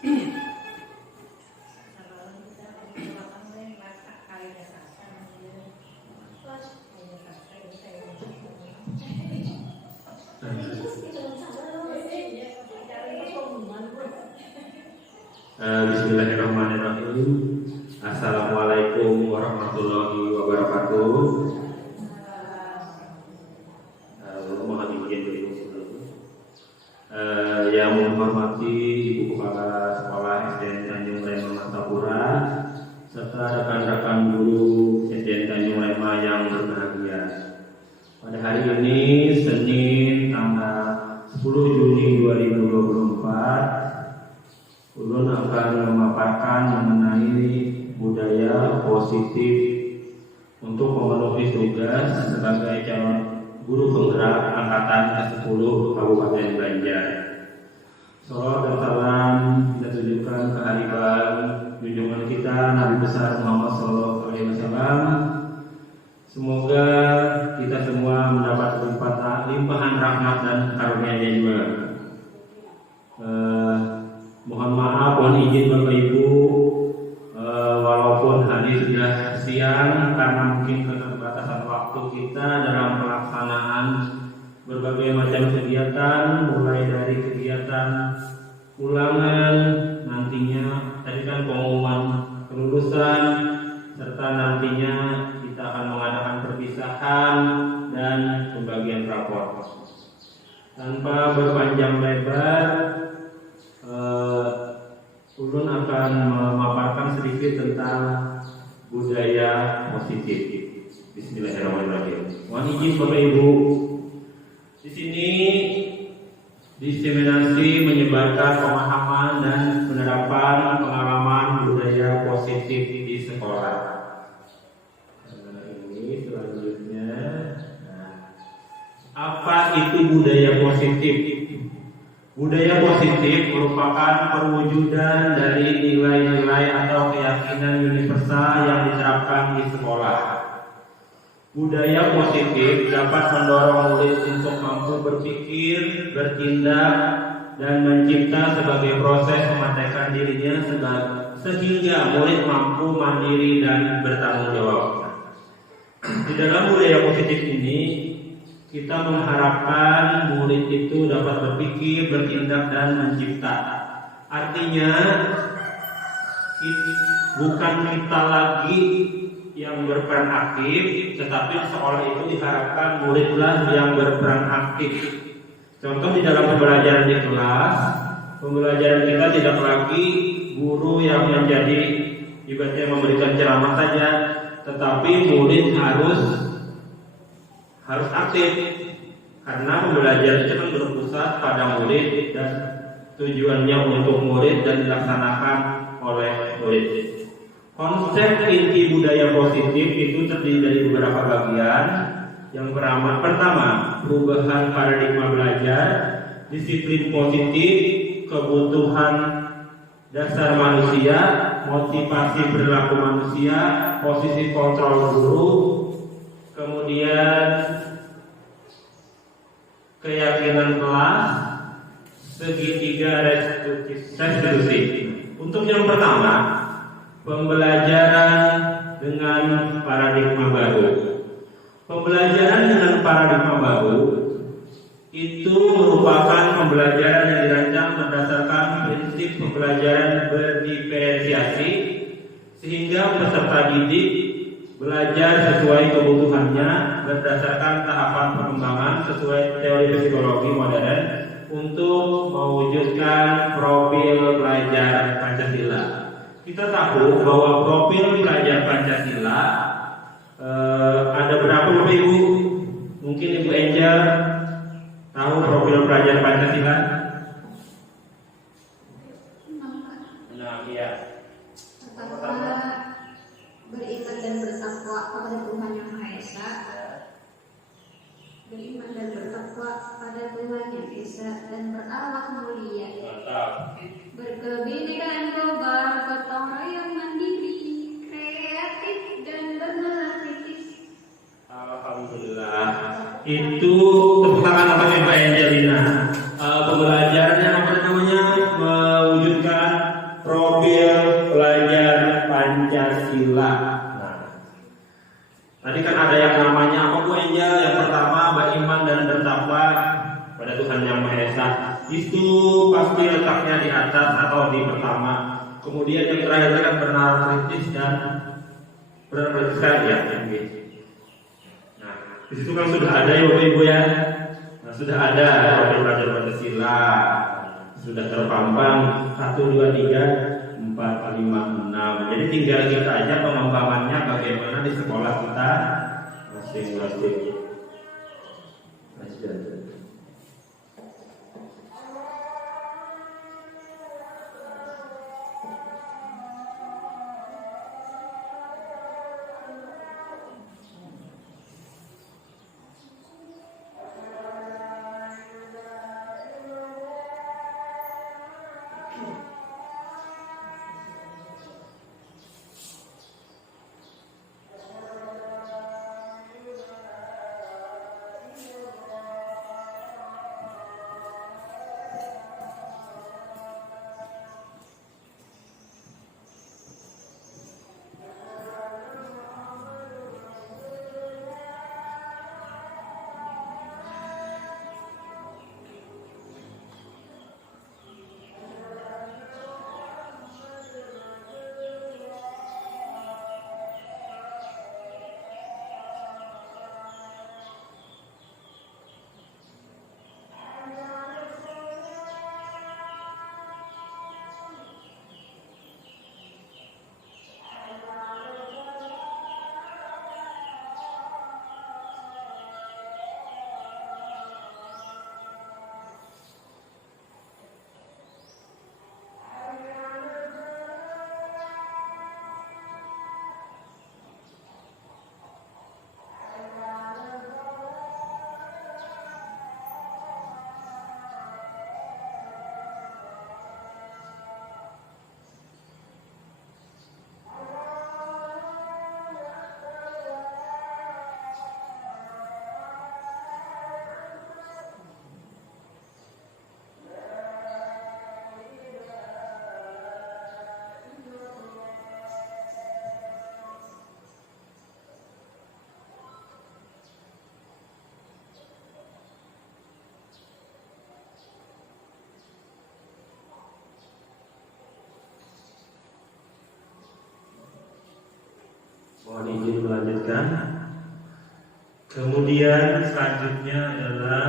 Bismillahirrahmanirrahim. Assalamualaikum warahmatullahi wabarakatuh. Mohon izin dulu sebelumnya. Yang menghormati Ibu Kepala Sekolah SDN Tanjung Lema Martapura serta rekan-rekan guru SDN Tanjung Lema yang berbahagia. Pada hari ini Senin tanggal 10 Juni 2024, Ulun akan memaparkan mengenai budaya positif untuk memenuhi tugas sebagai calon guru penggerak angkatan ke-10 Kabupaten Banjar. Salawat dan salam kita tujukan kehadiran junjungan kita Nabi besar Muhammad SAW. Semoga kita semua mendapat limpahan rahmat dan karunia-Nya juga. Mohon maaf, mohon izin Bapak Ibu, walaupun hari sudah siang karena mungkin keterbatasan waktu kita dalam pelaksanaan berbagai macam kegiatan, mulai dari kegiatan ulangan, nantinya tadi kan pengumuman kelulusan, serta nantinya kita akan mengadakan perpisahan dan pembagian rapor. Tanpa berpanjang lebar, Ulun akan memaparkan sedikit tentang budaya positif. Bismillahirrahmanirrahim. Mohon izin Bapak Ibu, di sini diseminasi menyebarkan pemahaman dan penerapan pengalaman budaya positif di sekolah. Ini selanjutnya. Apa itu budaya positif? Budaya positif merupakan perwujudan dari nilai-nilai atau keyakinan universal yang diterapkan di sekolah. Budaya positif dapat mendorong murid untuk mampu berpikir, bertindak, dan mencipta sebagai proses mematahkan dirinya sehingga murid mampu mandiri dan bertanggung jawab. Di dalam budaya positif ini, kita mengharapkan murid itu dapat berpikir, bertindak, dan mencipta. Artinya, bukan kita lagi yang berperan aktif, tetapi sekolah itu diharapkan muridlah yang berperan aktif. Contoh di dalam pembelajaran di kelas, pembelajaran kita tidak lagi guru yang menjadi ibaratnya memberikan ceramah saja, tetapi murid harus aktif, karena pembelajaran itu kan berpusat pada murid dan tujuannya untuk murid dan dilaksanakan oleh murid. Konsep inti budaya positif itu terdiri dari beberapa bagian. Yang pertama, perubahan paradigma belajar, disiplin positif, kebutuhan dasar manusia, motivasi perilaku manusia, posisi kontrol guru, kemudian keyakinan kelas, segitiga restitusi. Untuk yang pertama, pembelajaran dengan paradigma baru. Pembelajaran dengan paradigma baru itu merupakan pembelajaran yang dirancang berdasarkan prinsip pembelajaran berdiferensiasi, sehingga peserta didik belajar sesuai kebutuhannya berdasarkan tahapan perkembangan sesuai teori psikologi modern untuk mewujudkan profil pelajar Pancasila. Kita tahu bahwa profil pelajar Pancasila ada berapa Bapak Ibu? Mungkin Ibu Angel tahu profil pelajar Pancasila? 6, ya. Pertama, beriman dan bertakwa kepada Tuhan Yang Maha Esa. Beriman dan bertakwa pada Tuhan Yang Esa dan berakhlak mulia. Berkebinekaan global, gotong royong mandiri, kreatif dan bernalar kritis. Alhamdulillah. Itu tepuk tangan apa Mbak Angelina? Pembelajarannya apa namanya? Mewujudkan pada Tuhan Yang Maha Esa, itu pasti letaknya di atas atau di pertama. Kemudian yang terakhir kan bernalar kritis dan berkritis ya. Nah, di situ kan sudah ada ya Bapak Ibu ya. Nah, sudah ada profil belajar Pancasila, sudah terpampang 1, 2, 3, 4, 5, 6. Jadi tinggal kita aja pengembangannya bagaimana di sekolah kita masing-masing. Mohon izin melanjutkan. Kemudian selanjutnya adalah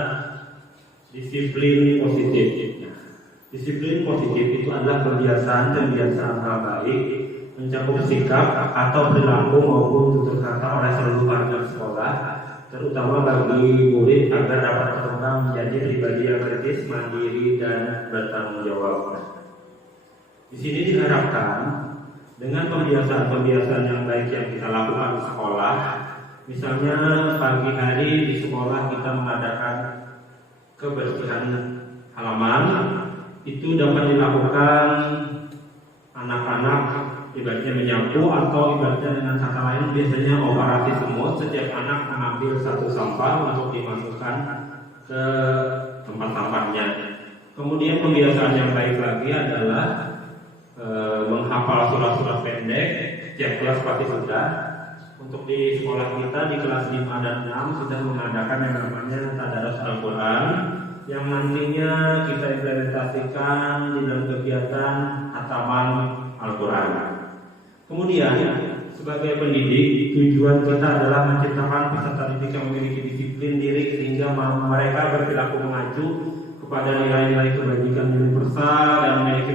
disiplin positif. Disiplin positif itu adalah kebiasaan hal baik mencakup sikap atau perilaku maupun tutur kata oleh seluruh warga sekolah, terutama bagi murid agar dapat berkembang menjadi pribadi yang kritis, mandiri dan bertanggung jawab. Di sini diharapkan dengan pembiasaan yang baik yang kita lakukan di sekolah, misalnya pagi hari di sekolah kita mengadakan kebersihan halaman, itu dapat dilakukan anak-anak ibaratnya menyapu atau ibaratnya dengan kata lain biasanya operasi semut. Setiap anak mengambil satu sampah untuk dimasukkan ke tempat sampahnya. Kemudian pembiasaan yang baik lagi adalah menghafal surat-surat pendek. Setiap kelas pasti sudah. Untuk di sekolah kita di kelas 5 dan 6 sudah mengadakan yang namanya tadarus Al-Quran, yang nantinya kita implementasikan di dalam kegiatan hataman Al-Quran. Kemudian sebagai pendidik, tujuan kita adalah menciptakan peserta didik yang memiliki disiplin diri sehingga mereka berperilaku mengacu kepada nilai-nilai kebajikan universal dan memiliki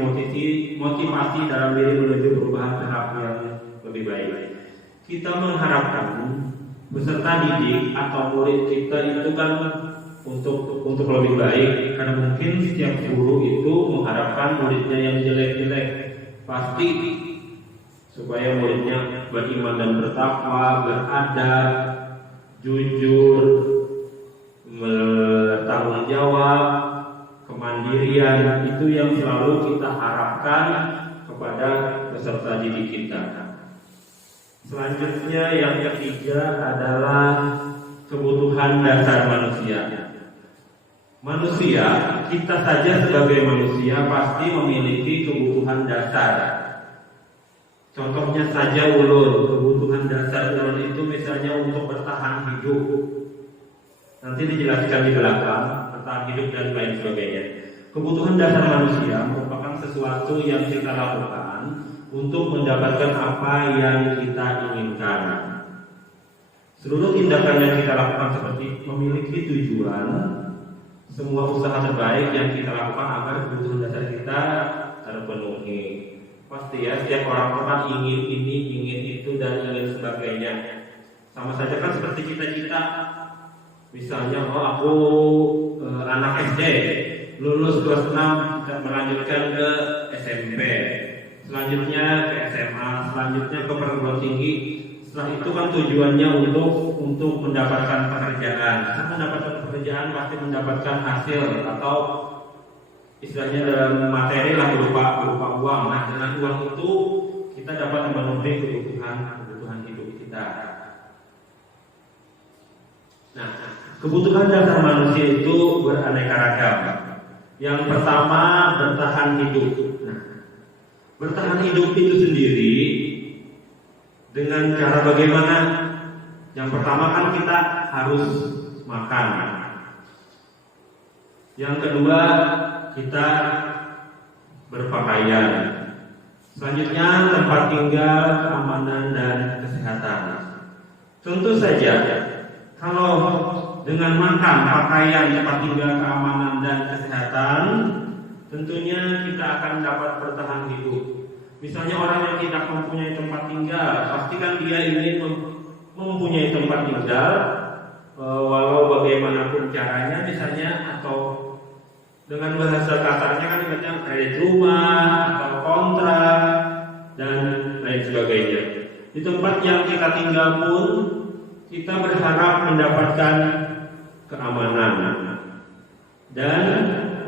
motivasi dalam diri menuju perubahan tahap yang lebih baik. Kita mengharapkan peserta didik atau murid kita itu kan untuk lebih baik, karena mungkin setiap guru itu mengharapkan muridnya yang jelek-jelek, pasti supaya muridnya beriman dan bertakwa, beradab, jujur, bertanggung jawab, kemandirian, itu yang selalu kita harapkan kepada peserta didik kita. Selanjutnya yang ketiga adalah kebutuhan dasar manusia. Manusia, kita saja sebagai manusia pasti memiliki kebutuhan dasar. Contohnya saja ulun, kebutuhan dasar ulun itu misalnya untuk bertahan hidup. Nanti dijelaskan di belakang, bertahan hidup dan lain sebagainya. Kebutuhan dasar manusia merupakan sesuatu yang kita lakukan untuk mendapatkan apa yang kita inginkan. Seluruh tindakan yang kita lakukan seperti memiliki tujuan, semua usaha terbaik yang kita lakukan agar kebutuhan dasar kita terpenuhi. Pasti ya, setiap orang kan ingin ini, ingin itu, dan ingin sebagainya. Sama saja kan seperti cita-cita. Misalnya, aku anak SD, lulus kelas 6 dan melanjutkan ke SMP, selanjutnya ke SMA, selanjutnya ke perguruan tinggi. Setelah itu kan tujuannya untuk mendapatkan pekerjaan. Saat mendapatkan pekerjaan pasti mendapatkan hasil atau istilahnya dalam materi lah berupa uang. Nah, dengan uang itu kita dapat memenuhi kebutuhan hidup kita. Nah, kebutuhan dasar manusia itu beraneka ragam. Yang pertama, bertahan hidup. Nah, bertahan hidup itu sendiri dengan cara bagaimana? Yang pertama kan kita harus makan. Yang kedua, kita berpakaian. Selanjutnya, tempat tinggal, keamanan, dan kesehatan. Tentu saja, kalau dengan makan, pakaian, tempat tinggal, keamanan, dan kesehatan, tentunya kita akan dapat bertahan hidup. Misalnya orang yang tidak mempunyai tempat tinggal, pastikan dia ingin mempunyai tempat tinggal, walau bagaimanapun caranya, misalnya atau dengan bahasa kasarnya kan misalnya kredit rumah atau kontrak dan lain sebagainya. Di tempat yang kita tinggal pun kita berharap mendapatkan keamanan dan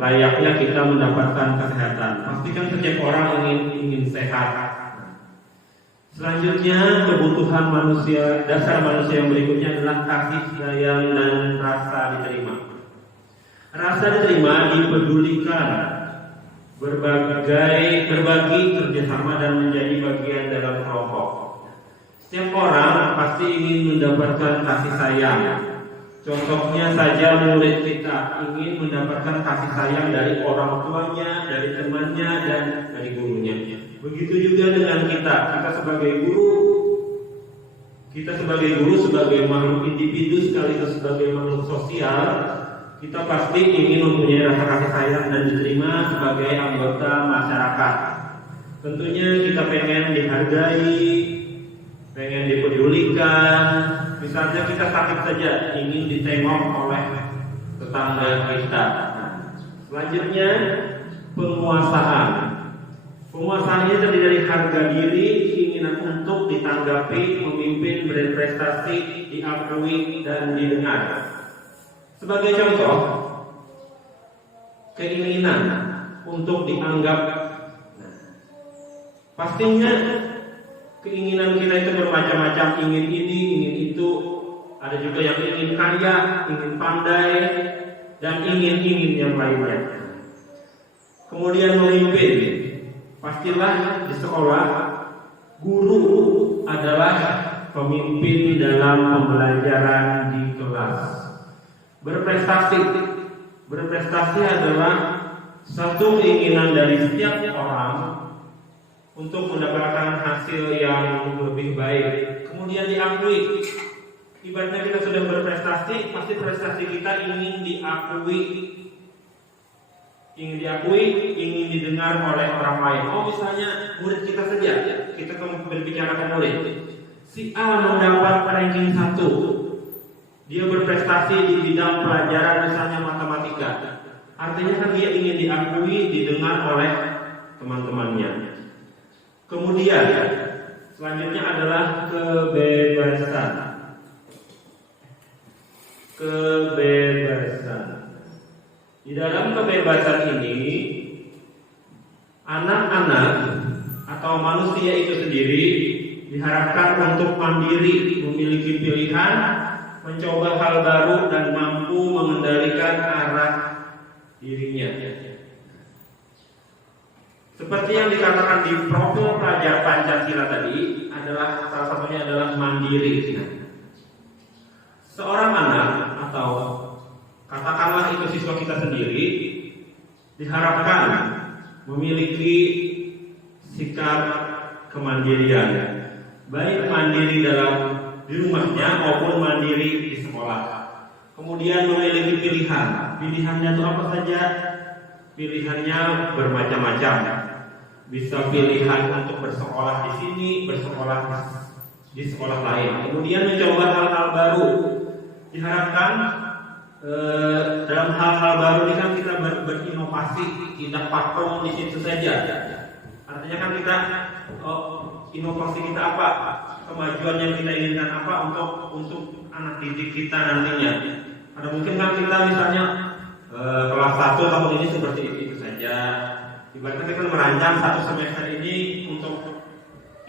layaknya kita mendapatkan kesehatan. Pastikan setiap orang ingin sehat. Selanjutnya, kebutuhan manusia, dasar manusia yang berikutnya adalah kasih sayang dan rasa diterima. Rasa diterima dipedulikan, berbagi kerjasama dan menjadi bagian dalam kelompok. Setiap orang pasti ingin mendapatkan kasih sayang. Contohnya saja murid kita ingin mendapatkan kasih sayang dari orang tuanya, dari temannya, dan dari gurunya. Begitu juga dengan kita sebagai guru, sebagai makhluk individu sekaligus sebagai makhluk sosial, kita pasti ingin mempunyai rasa kasih sayang dan diterima sebagai anggota masyarakat. Tentunya kita pengen dihargai, pengen dipedulikan. Misalnya kita sakit saja ingin ditengok oleh tetangga kita. Selanjutnya, penguasaan. Penguasaan ini terdiri dari harga diri, keinginan untuk ditanggapi, memimpin, berprestasi, diakui, dan didengar. Sebagai contoh, keinginan untuk dianggap. Pastinya keinginan kita itu bermacam-macam, ingin ini, ingin itu. Ada juga yang ingin kaya, ingin pandai, dan ingin yang lainnya. Kemudian memimpin. Pastilah di sekolah guru adalah pemimpin dalam pembelajaran di kelas. Berprestasi adalah satu keinginan dari setiap orang untuk mendapatkan hasil yang lebih baik. Kemudian diakui. Ibaratnya kita sudah berprestasi, pasti prestasi kita ingin diakui, ingin didengar oleh orang lain. Oh, misalnya murid kita saja, kita berbicara ke murid. Si A mendapat ranking 1. Dia berprestasi di bidang pelajaran misalnya matematika. Artinya kan dia ingin diakui, didengar oleh teman-temannya. Kemudian selanjutnya adalah kebebasan. Di dalam kebebasan ini, anak-anak atau manusia itu sendiri diharapkan untuk mandiri, memiliki pilihan, mencoba hal baru dan mampu mengendalikan arah dirinya. Seperti yang dikatakan di profil pelajar Pancasila tadi, adalah salah satunya adalah mandiri. Seorang anak atau katakanlah itu siswa kita sendiri, diharapkan memiliki sikap kemandirian, baik mandiri di rumahnya maupun mandiri di sekolah. Kemudian memiliki pilihan. Pilihannya itu apa saja? Pilihannya bermacam-macam. Bisa pilihan untuk bersekolah di sini, bersekolah di sekolah lain. Kemudian mencoba hal-hal baru. Diharapkan dalam hal-hal baru ini kan kita berinovasi, tidak patung di situ saja. Artinya kan kita inovasi kita apa? Kemajuan yang kita inginkan apa untuk anak didik kita nantinya. Ada mungkin kan kita misalnya kelas 1 tahun ini seperti itu saja. Ibaratnya kita merancang 1 semester ini untuk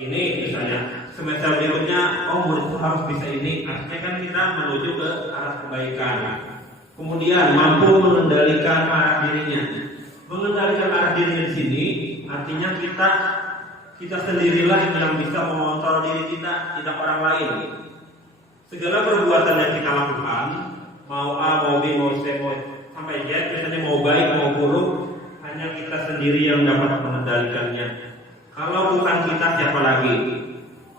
ini misalnya, semester berikutnya murid itu harus bisa ini. Artinya kan kita menuju ke arah kebaikan. Kemudian mampu mengendalikan arah dirinya. Mengendalikan arah dirinya di sini artinya kita sendirilah yang bisa mengontrol diri kita, tidak orang lain. Segala perbuatan yang kita lakukan, mau A, mau B, mau C, mau sampai Z, misalnya mau baik, mau buruk, hanya kita sendiri yang dapat mengendalikannya. Kalau bukan kita, siapa lagi?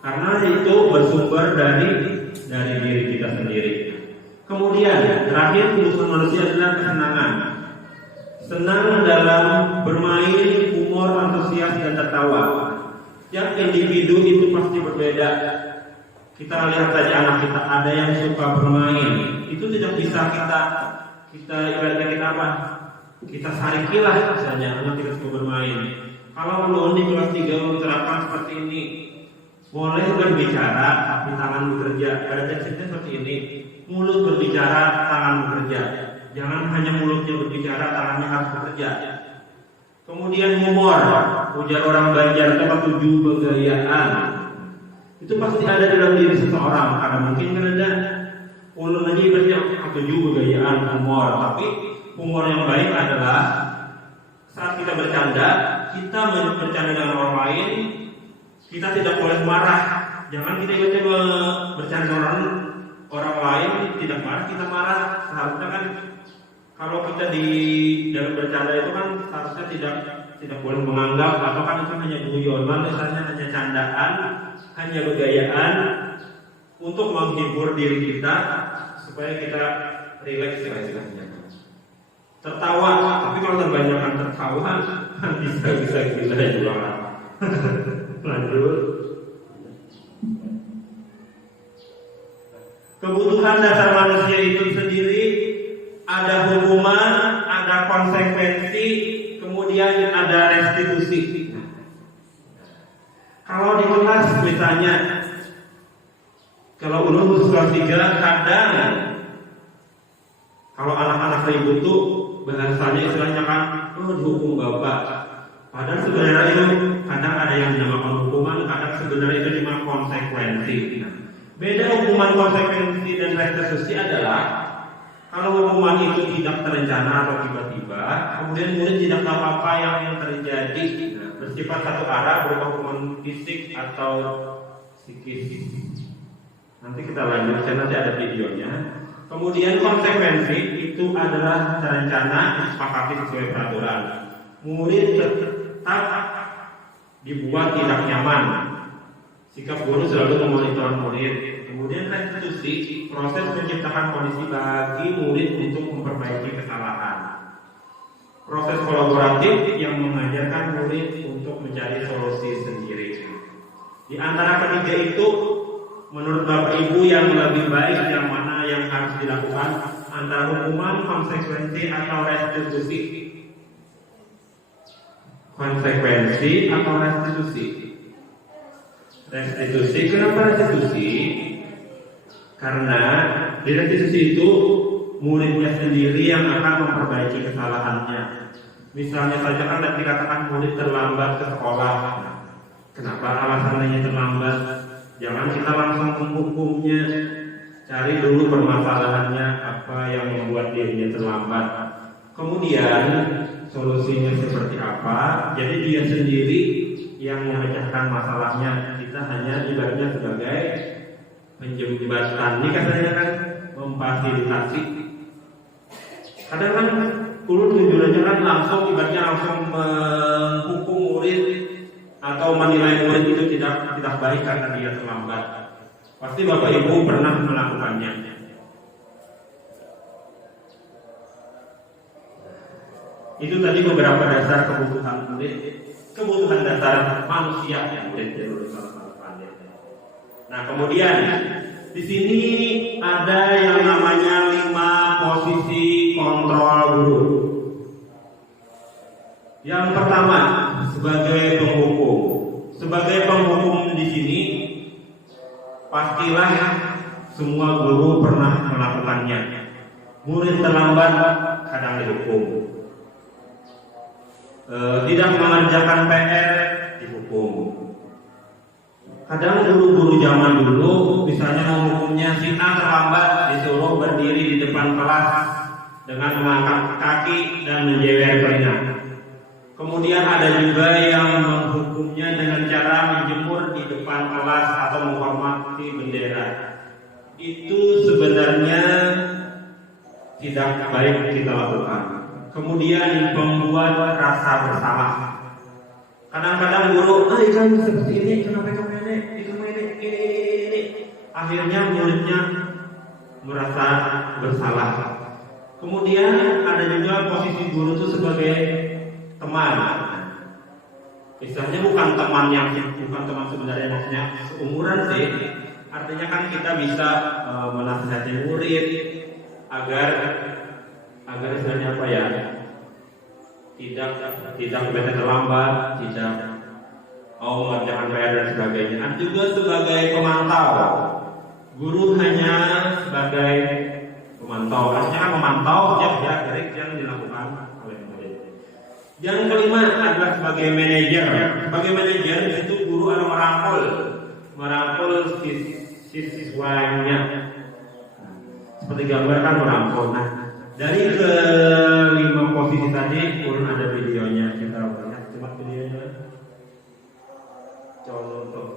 Karena itu bersumber dari diri kita sendiri. Kemudian terakhir kebutuhan manusia adalah kesenangan. Senang dalam bermain, humor, antusias dan tertawa. Yang individu itu pasti berbeda. Kita lihat saja anak kita, ada yang suka bermain. Itu tidak bisa kita ibaratnya kita apa? Kita sarikilah misalnya anak kita suka bermain. Kalau belum di kelas 3 menerapkan seperti ini, boleh berbicara tapi tangan bekerja. Ada prinsipnya seperti ini. Mulut berbicara, tangan bekerja. Jangan hanya mulutnya berbicara, tangannya harus bekerja. Kemudian humor, ujar orang Banjar itu tujuh begayaan. Itu pasti ada dalam diri seseorang. Karena mungkin kan ada ulun aja ibaratnya tujuh begayaan humor. Tapi humor yang baik adalah saat kita bercanda bercanda dengan orang lain, kita tidak boleh marah. Jangan kita ibaratnya bercanda orang lain tidak marah, kita marah. Seharusnya kan kalau kita di dalam bercanda itu kan seharusnya tidak boleh menganggap atau kan itu hanya guyonan, misalnya hanya candaan, hanya begayaan untuk menghibur diri kita supaya kita rileks istilahnya. Tertawa, tapi kalau terbanyakan tertawa bisa gila juga. Lanjut. Kebutuhan dasar manusia itu sendiri ada hukuman, ada konsekuensi, kemudian ada restitusi. Kalau di kelas misalnya, kalau ulun kelas 3 kadang kalau anak-anak ribut tuh bahasanya istilahnya kan dihukum bapak. Padahal sebenarnya itu kadang ada yang dinamakan hukuman, kadang sebenarnya itu cuma konsekuensi. Beda hukuman, konsekuensi dan restitusi adalah kalau hukuman itu tidak terencana atau tiba-tiba, kemudian murid tidak tahu apa yang terjadi, bersifat satu arah berupa hukuman fisik atau psikis. Nanti kita lanjutkan, nanti ada videonya. Kemudian konsekuensi itu adalah terencana, disepakati sesuai peraturan. Murid tetap dibuat tidak nyaman. Sikap guru selalu memonitor murid. Kemudian restitusi, proses menciptakan kondisi bagi murid untuk memperbaiki kesalahan. Proses kolaboratif yang mengajarkan murid untuk mencari solusi sendiri. Di antara ketiga itu, menurut Bapak Ibu yang lebih baik yang mana yang harus dilakukan, antara hukuman, konsekuensi atau restitusi? Konsekuensi atau restitusi? Restitusi. Kenapa restitusi? Karena di restitusi itu muridnya sendiri yang akan memperbaiki kesalahannya. Misalnya saja kan dikatakan murid terlambat ke sekolah. Kenapa alasannya terlambat? Jangan kita langsung menghukumnya. Cari dulu permasalahannya, apa yang membuat dirinya terlambat. Kemudian solusinya seperti apa? Jadi dia sendiri yang memecahkan masalahnya. Kita hanya ibaratnya sebagai menjembatkan. Ini katanya kan memfasilitasi. Kadang kan guru tujuannya kan langsung ibaratnya langsung menghukum murid atau menilai murid itu tidak baik karena dia terlambat. Pasti Bapak Ibu pernah melakukannya. Itu tadi beberapa dasar kebutuhan murid, kebutuhan dasar manusia yang murid perlu melakukan. Nah, kemudian di sini ada yang namanya 5 posisi kontrol guru. Yang pertama, sebagai penghukum. Sebagai penghukum di sini, pastilah semua guru pernah melakukannya. Murid terlambat kadang dihukum. Tidak mengerjakan PR dihukum. Kadang guru-guru zaman dulu misalnya menghukumnya si A terlambat disuruh berdiri di depan kelas dengan mengangkat kaki dan menjewer telinga. Kemudian ada juga yang menghukumnya dengan cara menjemur di depan kelas atau menghormati bendera. Itu sebenarnya tidak baik kita lakukan. Kemudian membuat rasa bersalah. Kadang-kadang guru, kan seperti ini, kenapa kamu ini. Akhirnya muridnya merasa bersalah. Kemudian ada juga posisi guru itu sebagai teman. Misalnya bukan teman sebenarnya, maksudnya seumuran sih. Artinya kan kita bisa menasihati murid agar sebenarnya apa ya? Tidak boleh terlambat, tidak mau mengerjakan PR dan sebagainya. Dan juga sebagai pemantau. Guru hanya sebagai pemantau. Artinya kan memantau setiap gerak-gerik yang dilakukan oleh murid. Yang kelima adalah sebagai manajer. Sebagai manajer itu guru adalah merangkul siswanya. Seperti gambar kan merangkul. Nah, dari ke-5 posisi tadi pun ada videonya, kita lihat coba videonya. Contoh.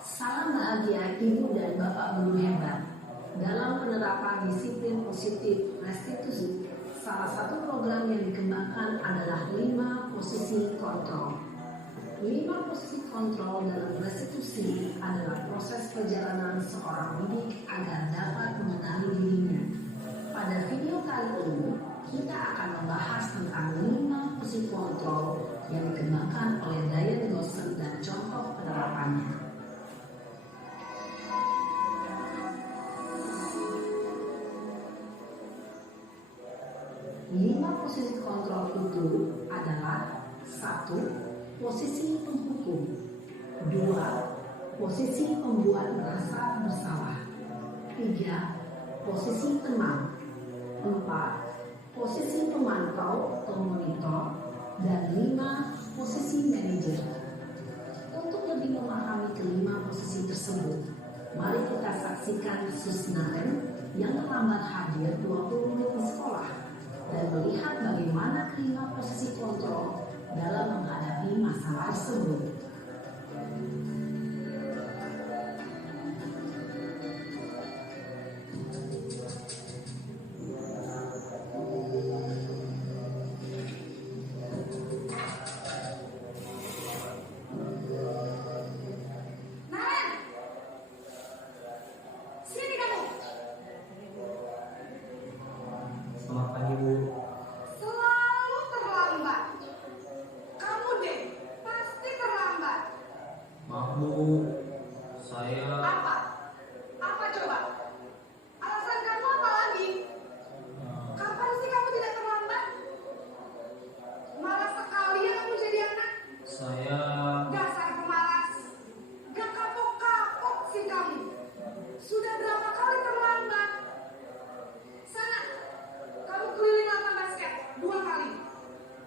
Salam bahagia Ibu dan Bapak guru hebat. Dalam penerapan disiplin positif restitusi, salah satu program yang dikembangkan adalah 5 posisi kontrol. 5 posisi kontrol dalam restitusi adalah proses perjalanan seorang didik agar dapat mengenali dirinya. Pada video kali ini, kita akan membahas tentang 5 posisi kontrol yang dikembangkan oleh Diane Lawson dan contoh penerapannya. 5 posisi kontrol itu adalah 1. Posisi penghukum, 2. Posisi pembuat merasa bersalah, 3. Posisi teman, 4. Posisi pemantau atau monitor, dan 5. Posisi manajer. Untuk lebih memahami kelima posisi tersebut, mari kita saksikan Susnaren yang terlambat hadir 20 menit di sekolah dan melihat bagaimana kelima posisi kontrol dalam menghadapi masalah tersebut.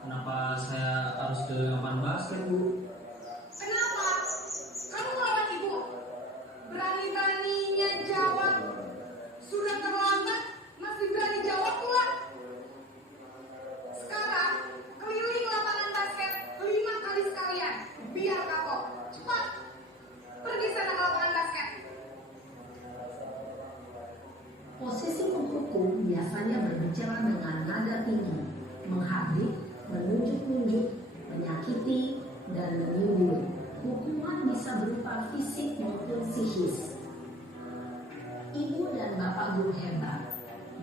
Kenapa saya harus ke lapangan basket, Bu? Kenapa? Kamu melawan ibu? Berani-beraninya jawab. Sudah terlambat, masih berani jawab pula. Sekarang, keliling lapangan basket, adik, menunjuk-nunjuk, menyakiti, dan menyindir. Hukuman bisa berupa fisik maupun psikis. Ibu dan bapak guru hebat.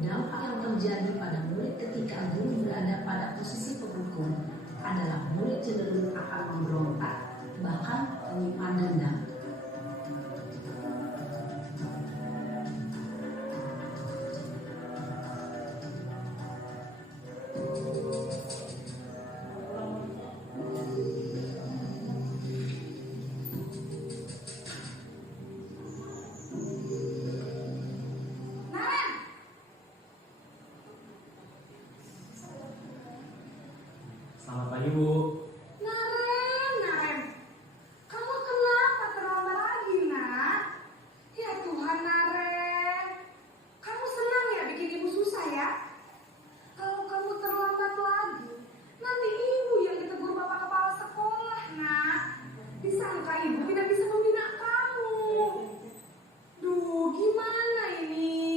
Dampak yang terjadi pada murid ketika guru berada pada posisi penghukum adalah murid cenderung akan memberontak, bahkan menyimpan dendam. Selamat pagi, Bu. Naren, kamu kenapa terlambat lagi, nak? Ya Tuhan, Naren, kamu senang ya bikin ibu susah ya? Kalau kamu terlambat lagi, nanti ibu yang ditegur bapak kepala sekolah, nak. Disangka ibu tidak bisa membina kamu. Duh, gimana ini?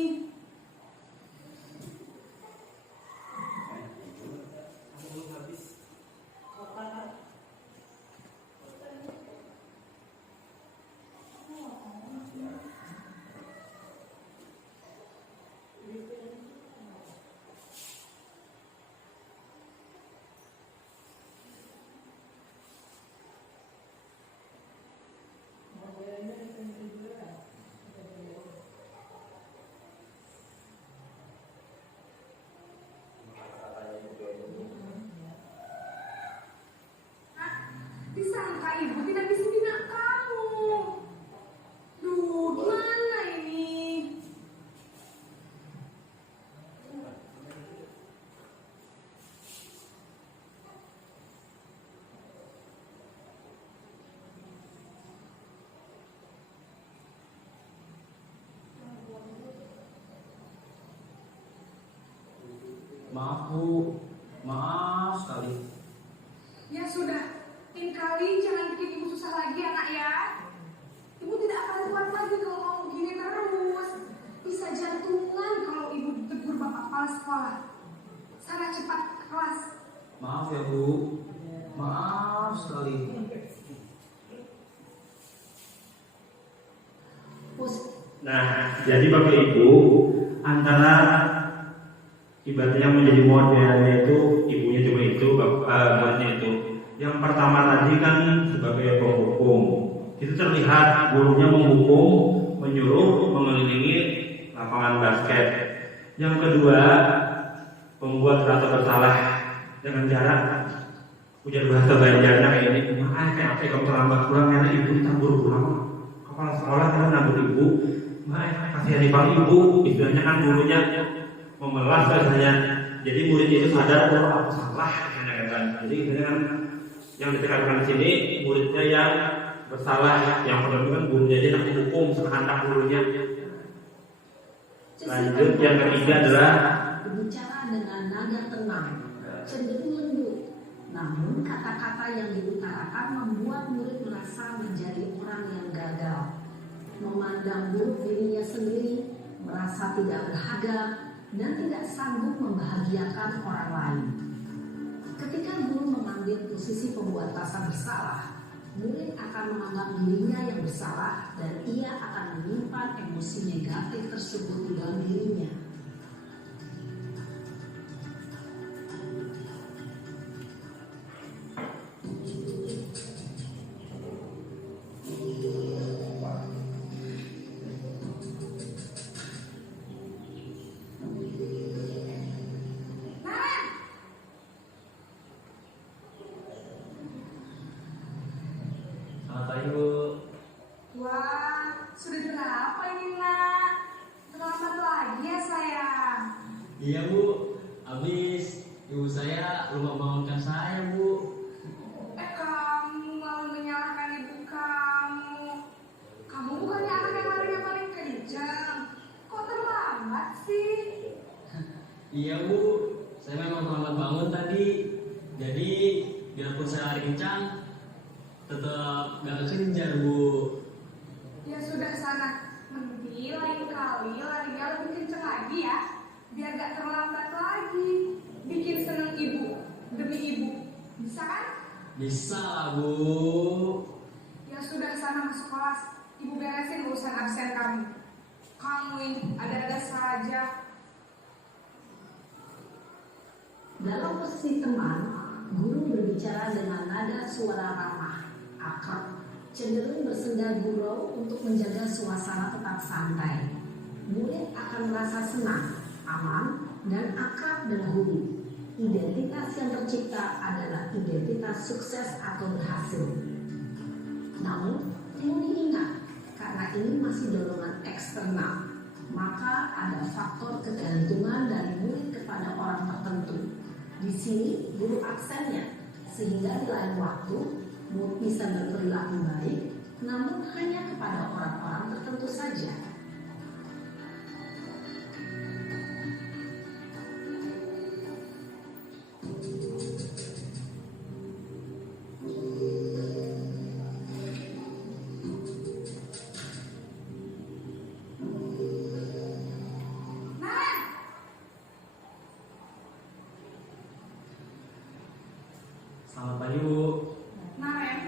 Disangka ibu tidak bisa bina kamu. Duh, gimana ini? Maaf, Bu. Maaf sekali. Ya sudah, lain kali jangan bikin ibu susah lagi ya, nak ya. Ibu tidak akan kuat lagi kalau mau begini terus. Bisa jantungan kalau ibu ditegur bapak kepala sekolah. Sana cepat ke kelas. Maaf ya, Bu. Maaf sekali. Nah, jadi Bapak Ibu, antara ibaratnya yang menjadi modelnya itu ibunya cuma itu, muridnya itu. Yang pertama tadi kan sebagai penghukum, itu terlihat gurunya menghukum, menyuruh mengelilingi lapangan basket. Yang kedua, membuat rasa bersalah dengan jarak. Ujar bahasa Banjarnya kayak ini, kayak apa kamu terlambat pulang karena ibu ditambur pulang. Kepala sekolah kan nambur ibu, kasih bang ibu, istilahnya kan gurunya memelas biasanya. Jadi murid itu sadar bahwa aku salah, kan. Jadi istilahnya kan yang ditekankan di sini muridnya yang bersalah, yang kan gurunya dia nak hukum sekehendak gurunya. Lanjut yang ketiga adalah berbicara dengan nada tenang, cenderung lembut. Namun kata-kata yang diutarakan membuat murid merasa menjadi orang yang gagal, memandang buruk dirinya sendiri, merasa tidak berharga, dan tidak sanggup membahagiakan orang lain. Ketika guru mengambil posisi pembuat rasa bersalah, murid akan menganggap dirinya yang bersalah dan ia akan menyimpan emosi negatif tersebut di dalam dirinya. Selamat pagi, Bu. Wah, sudah berapa ini, nak? Terlambat lagi ya, sayang. Iya, Bu. Habis ibu saya lupa bangunkan saya, Bu. Kamu malah menyalahkan ibu kamu. Kamu bukannya anak yang larinya paling kencang. Kok terlambat sih? Iya, Bu. Saya memang terlambat bangun tadi. Jadi, biarpun saya lari kencang, tetap gak kekejar, Bu. Ya sudah sana. Nanti lain kali larinya lebih kencang lagi ya. Biar gak terlambat lagi. Bikin seneng ibu. demi ibu. Bisa kan? Bisa lah, Bu. Ya sudah, sana masuk kelas. Ibu beresin urusan absen kamu. Kamu ini ada-ada saja. Dalam posisi teman, guru berbicara dengan nada suara ramah, akrab, cenderung bersenda gurau untuk menjaga suasana tetap santai. Murid akan merasa senang, aman, dan akrab dengan guru. Identitas yang tercipta adalah identitas sukses atau berhasil. Namun, perlu diingat, karena ini masih dorongan eksternal, maka ada faktor ketergantungan dari murid kepada orang tertentu. Di sini guru aksennya, sehingga di lain waktu murid bisa berperilaku baik, namun hanya kepada orang-orang tertentu saja. Naren, Selamat pagi, Bu. Naren,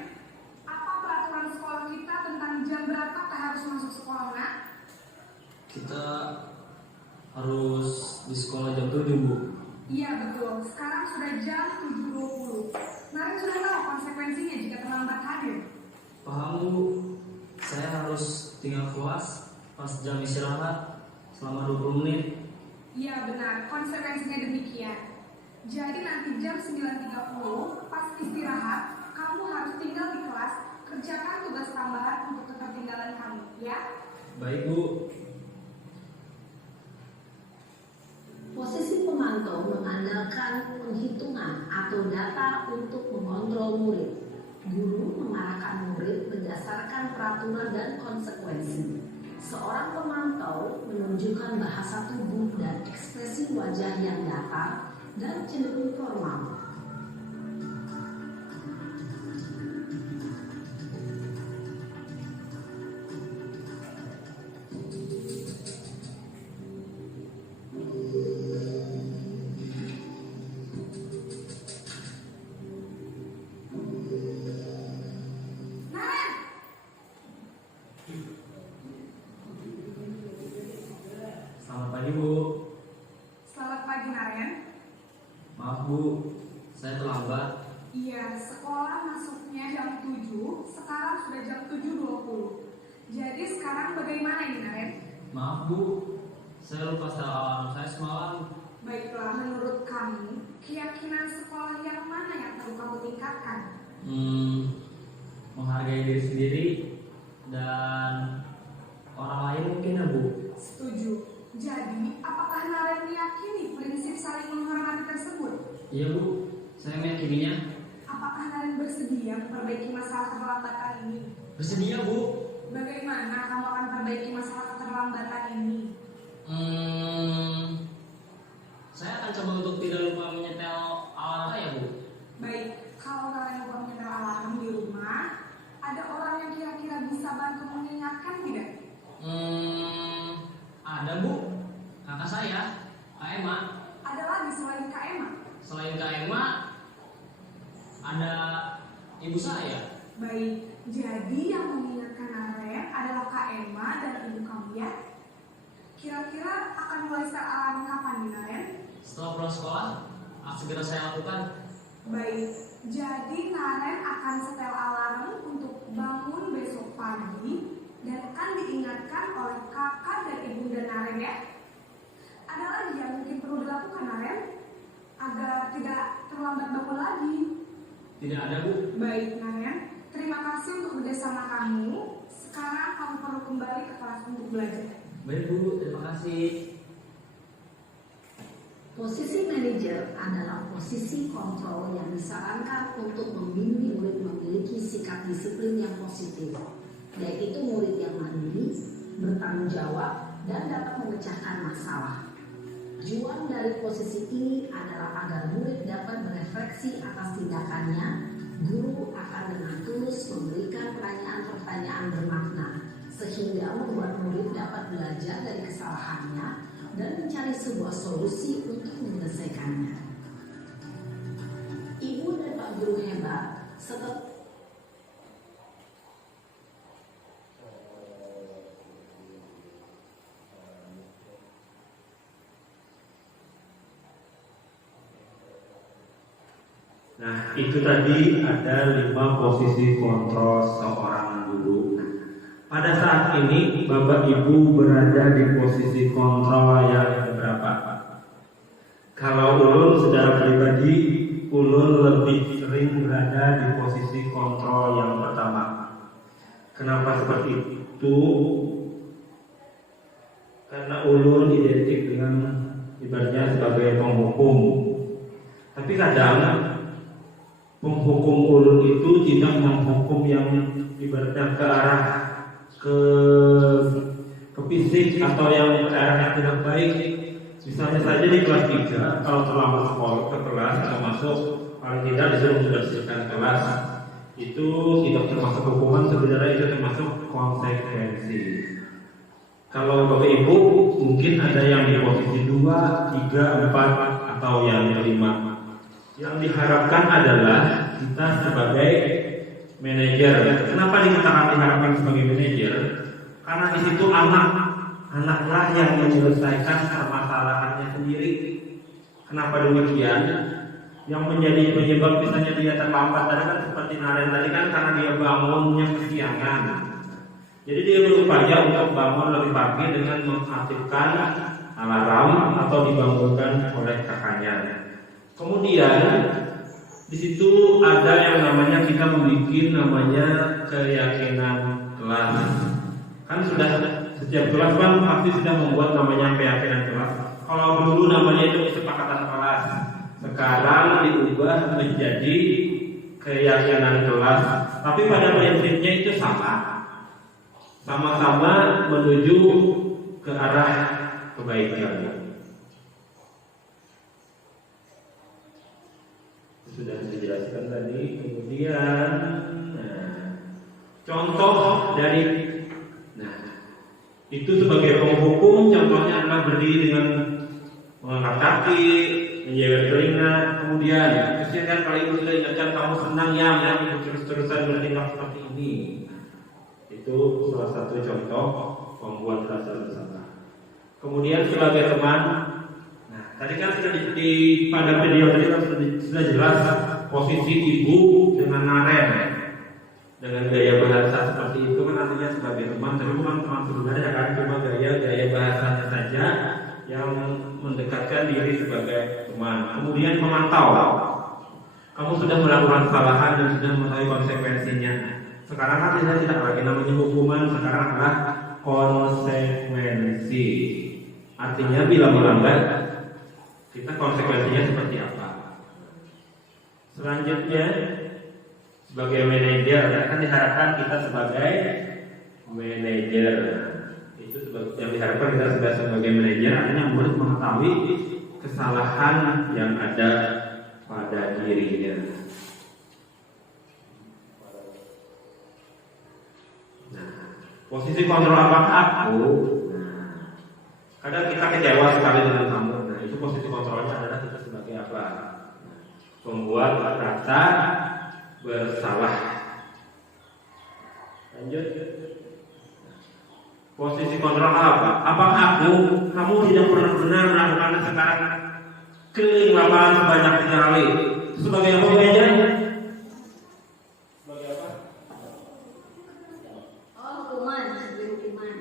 apa peraturan sekolah kita tentang jam berapa kita harus masuk sekolah, Nak? Kita harus di sekolah jam 7, Bu. Iya betul, sekarang sudah jam 7.20. Naren sudah tahu konsekuensinya jika terlambat hadir. Paham, Bu. Saya harus tinggal kelas pas jam istirahat selama 20 menit. Iya benar, konsekuensinya demikian. Jadi nanti jam 9.30 pas istirahat, kamu harus tinggal di kelas, kerjakan tugas tambahan untuk ketertinggalan kamu, ya? Baik, Bu. Posisi pemantau mengandalkan penghitungan atau data untuk mengontrol murid. Guru mengarahkan murid berdasarkan peraturan dan konsekuensi. Seorang pemantau menunjukkan bahasa tubuh dan ekspresi wajah yang datar dan cenderung formal. Naren, Selamat pagi, Bu. selamat pagi Naren. Maaf, Bu. Saya terlambat. Iya, sekolah masuknya jam 7, sekarang sudah jam 7.20. Jadi sekarang bagaimana ini Naren? Maaf, Bu. Saya lupa setel alarm saya semalam. Baiklah, menurut kamu, keyakinan sekolah yang mana yang perlu kamu tingkatkan? Menghargai diri sendiri dan orang lain mungkin, ya, Bu. Setuju. Jadi, apakah Naren meyakini prinsip saling menghormati tersebut? Iya, Bu. Saya meyakininya. Apakah Naren bersedia memperbaiki masalah keterlambatan ini? Bersedia, Bu. Bagaimana kamu akan perbaiki masalah keterlambatan ini? Saya akan coba untuk tidak lupa menyetel alarm saya, Bu. Baik, kalau Naren lupa menyetel alarm di rumah, ada orang yang kira-kira bisa bantu mengingatkan tidak? Ada, Bu. Kakak saya, Kak Emma. Ada lagi selain Kak Emma? Selain Kak Emma, ada ibu saya. Baik, jadi yang mengingatkan Naren adalah Kak Emma dan ibu kamu ya? Kira-kira akan mulai setel alarm kapan nih Naren? Setelah pulang sekolah, akan segera saya lakukan. Baik, jadi Naren akan setel alarm untuk bangun besok pagi dan akan diingatkan oleh kakak dan ibunda Naren ya. Ada lagi yang mungkin perlu dilakukan Naren agar tidak terlambat bangun lagi. Tidak ada, Bu. Baik Naren, terima kasih untuk kerjasama kamu. Sekarang kamu perlu kembali ke kelas untuk belajar. Baik, Bu. Terima kasih. Posisi manajer adalah posisi kontrol yang disarankan untuk membimbing murid memiliki sikap disiplin yang positif, yaitu murid yang mandiri, bertanggung jawab, dan dapat memecahkan masalah. Tujuan dari posisi ini adalah agar murid dapat berefleksi atas tindakannya. Guru akan dengan tulus memberikan pertanyaan-pertanyaan bermakna, sehingga membuat murid dapat belajar dari kesalahannya dan mencari sebuah solusi untuk menyelesaikannya. guru hebat seperti Nah, itu tadi ada 5 posisi kontrol seorang guru. Pada saat ini, Bapak Ibu berada di posisi kontrol yang berapa? Kalau ulun secara pribadi, ulun lebih sering berada di posisi kontrol yang pertama. Kenapa seperti itu? Karena ulun identik dengan ibaratnya sebagai penghukum. Tapi kadang penghukum ulun itu tidak menghukum yang ibaratnya ke arah ke fisik atau yang ke arah yang tidak baik. Misalnya saja di kelas 3, kalau terlambat sekolah ke kelas atau masuk, paling tidak disuruh membersihkan kelas, itu tidak termasuk hukuman, sebenarnya itu termasuk konsekuensi. Kalau Bapak Ibu mungkin ada yang di posisi 2, 3, 4 atau yang 5. Yang diharapkan adalah kita sebagai manajer. Kenapa dikatakan diharapkan sebagai manajer? Karena di situ anaklah yang menyelesaikan permasalahannya sendiri. Kenapa demikian? Yang menjadi penyebab misalnya dia terlambat tadi kan seperti Naren tadi kan karena dia bangunnya kesiangan. Jadi dia berupaya untuk bangun lebih pagi dengan mengaktifkan alarm atau dibangunkan oleh kakaknya. Kemudian di situ ada yang namanya kita membuat namanya keyakinan kelas. Kan sudah setiap kelas kan pasti sudah membuat namanya keyakinan kelas. Kalau dulu namanya itu kesepakatan kelas, sekarang diubah menjadi keyakinan kelas. Tapi pada prinsipnya itu sama-sama menuju ke arah kebaikan. Sudah saya jelaskan tadi. Kemudian contoh dari itu sebagai penghukum, contohnya adalah berdiri dengan mengangkat kaki, menjewer telinga. Kemudian kesian kali itu sudah ingatkan kamu senang ya ikut terus-terusan bertindak seperti ini. Itu salah satu contoh membuat rasa bersalah. Kemudian sebagai teman, tadi kan sudah pada video tadi kan sudah jelas posisi ibu dengan Naren dengan gaya bahasa seperti itu kan artinya sebagai teman, tapi bukan teman sebenarnya kan, cuma gaya bahasanya saja yang mendekatkan diri sebagai teman. Kemudian pemantau, kamu sudah melakukan kesalahan dan sudah mengetahui konsekuensinya. Sekarang kan tidak lagi namanya hukuman, sekarang adalah konsekuensi. Artinya bila melanggar kita konsekuensinya seperti apa. Selanjutnya sebagai manajer, kan diharapkan kita sebagai manajer. Itu yang diharapkan kita sebagai manajer artinya murid mengetahui kesalahan yang ada pada dirinya. Posisi kontrol apakah aku? Kadang kita kecewa sekali dengan kamu. Itu posisi kontrolnya adalah kita sebagai apa? Membuat rasa bersalah. Lanjut. Posisi kontrol apa? Apakah kamu tidak pernah benar melakukan sekarang keliling lapangan sebanyak 3 kali? Sebagai apa manajer? Sebagai apa?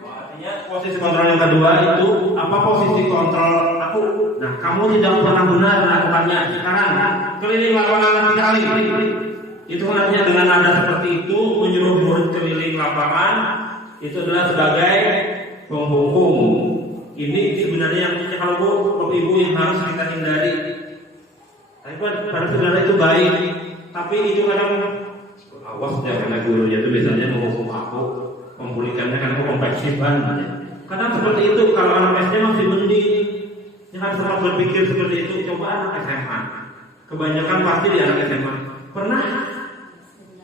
Artinya posisi kontrol yang kedua itu apa posisi kontrol aku? Nah, kamu tidak pernah benar melakukannya sekarang keliling lapangan 3 kali. Itu artinya dengan nada seperti itu menyuruh murid keliling lapangan itu adalah sebagai penghukum. Ini sebenarnya yang kalau Bapak Ibu yang harus kita hindari. Tapi pada sebenarnya itu baik. Tapi itu kadang awas ya karena gurunya itu biasanya menghukum aku, membulikannya karena kompleksipan. Kadang seperti itu kalau anak SD masih mending. Yang harus selalu berpikir seperti itu. Coba anak SMA. Kebanyakan pasti di anak SMA. Pernah?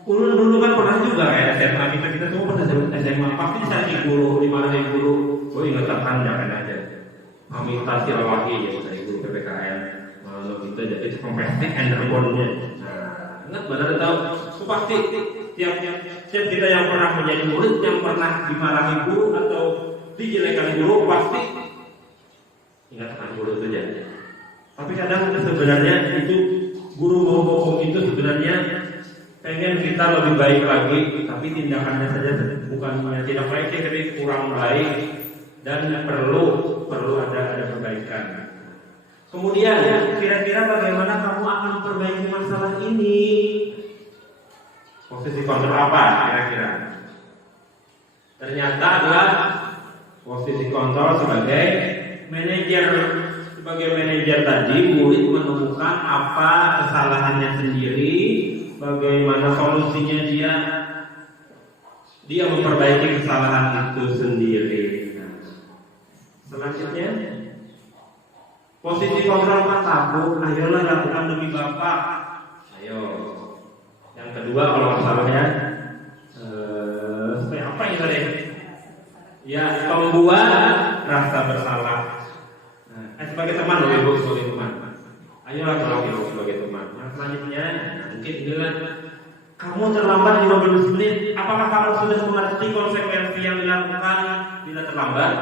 Ulun dulu kan pernah juga kayak SMA. Kita semua pernah SMA. Pasti saya guru, dimarahin guru. Oh ingatkan jangan aja. Amitasi alahi ya saya guru PPKN. Malah gitu jadi kompleksnya underbone-nya. Nah Ingat benar tahu? Itu pasti tiap kita yang pernah menjadi murid, yang pernah dimarahi guru atau dijelekan guru pasti ingat akan guru itu aja. Tapi kadang sebenarnya itu guru bohong itu sebenarnya pengen kita lebih baik lagi, tapi tindakannya saja bukannya tidak baik, tapi kurang baik dan perlu ada perbaikan. Kemudian kira-kira bagaimana kamu akan perbaiki masalah ini? Posisi kontrol apa kira-kira? Ternyata adalah posisi kontrol sebagai manajer. Sebagai manajer tadi, murid menemukan apa kesalahannya sendiri, bagaimana solusinya dia memperbaiki kesalahan itu sendiri. Selanjutnya, posisi kontrol takut, ayolah lakukan demi Bapak. Ayo. Yang kedua kalau masalahnya apa ini tadi? Ya, membuat rasa bersalah. Sebagai teman loh ibu, sebagai teman. Ayolah tolong ibu sebagai teman. Yang selanjutnya, mungkin inilah kamu terlambat 15 menit. Apakah kamu sudah mengerti konsekuensi yang dilakukan bila terlambat?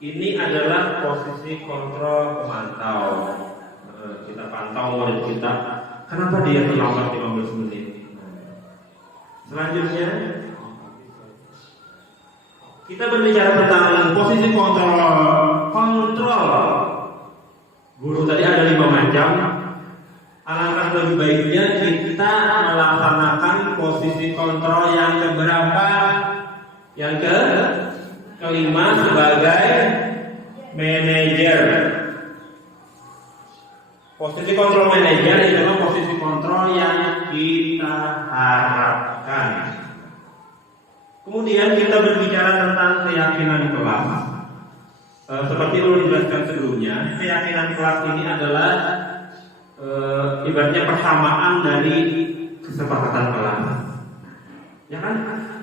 Ini adalah posisi kontrol pemantau. Kita pantau murid kita. Kenapa dia terlambat 15 menit? Selanjutnya, kita berbicara tentang posisi kontrol. Guru tadi ada 5 macam. Alangkah lebih baiknya kita melaksanakan posisi kontrol yang keberapa? Yang kelima sebagai manajer. Posisi kontrol manajer adalah posisi kontrol yang kita harapkan. Kemudian kita berbicara tentang keyakinan kelas. Seperti yang dijelaskan sebelumnya, keyakinan kelas ini adalah ibaratnya persamaan dari kesepakatan kelas. Ya kan?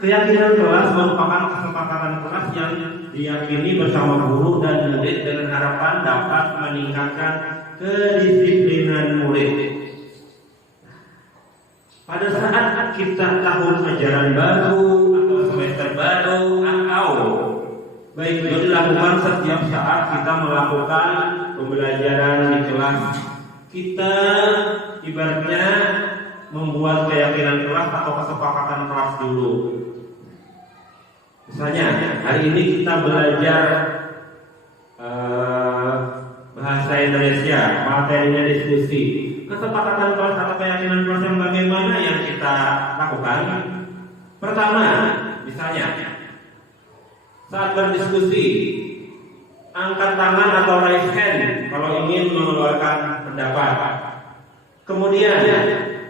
Keyakinan kelas merupakan kesepakatan kelas yang diyakini bersama guru dan murid dengan harapan dapat meningkatkan kedisiplinan murid. Pada saat kita tahun ajaran baru atau semester baru atau baik itu dilakukan setiap saat kita melakukan pembelajaran di kelas, kita ibaratnya membuat keyakinan kelas atau kesepakatan kelas dulu. Misalnya hari ini kita belajar bahasa Indonesia, materinya diskusi. Kesepakatan kelas atau keyakinan kelas yang bagaimana yang kita lakukan? Pertama, misalnya saat berdiskusi, angkat tangan atau raise hand kalau ingin mengeluarkan pendapat. Kemudian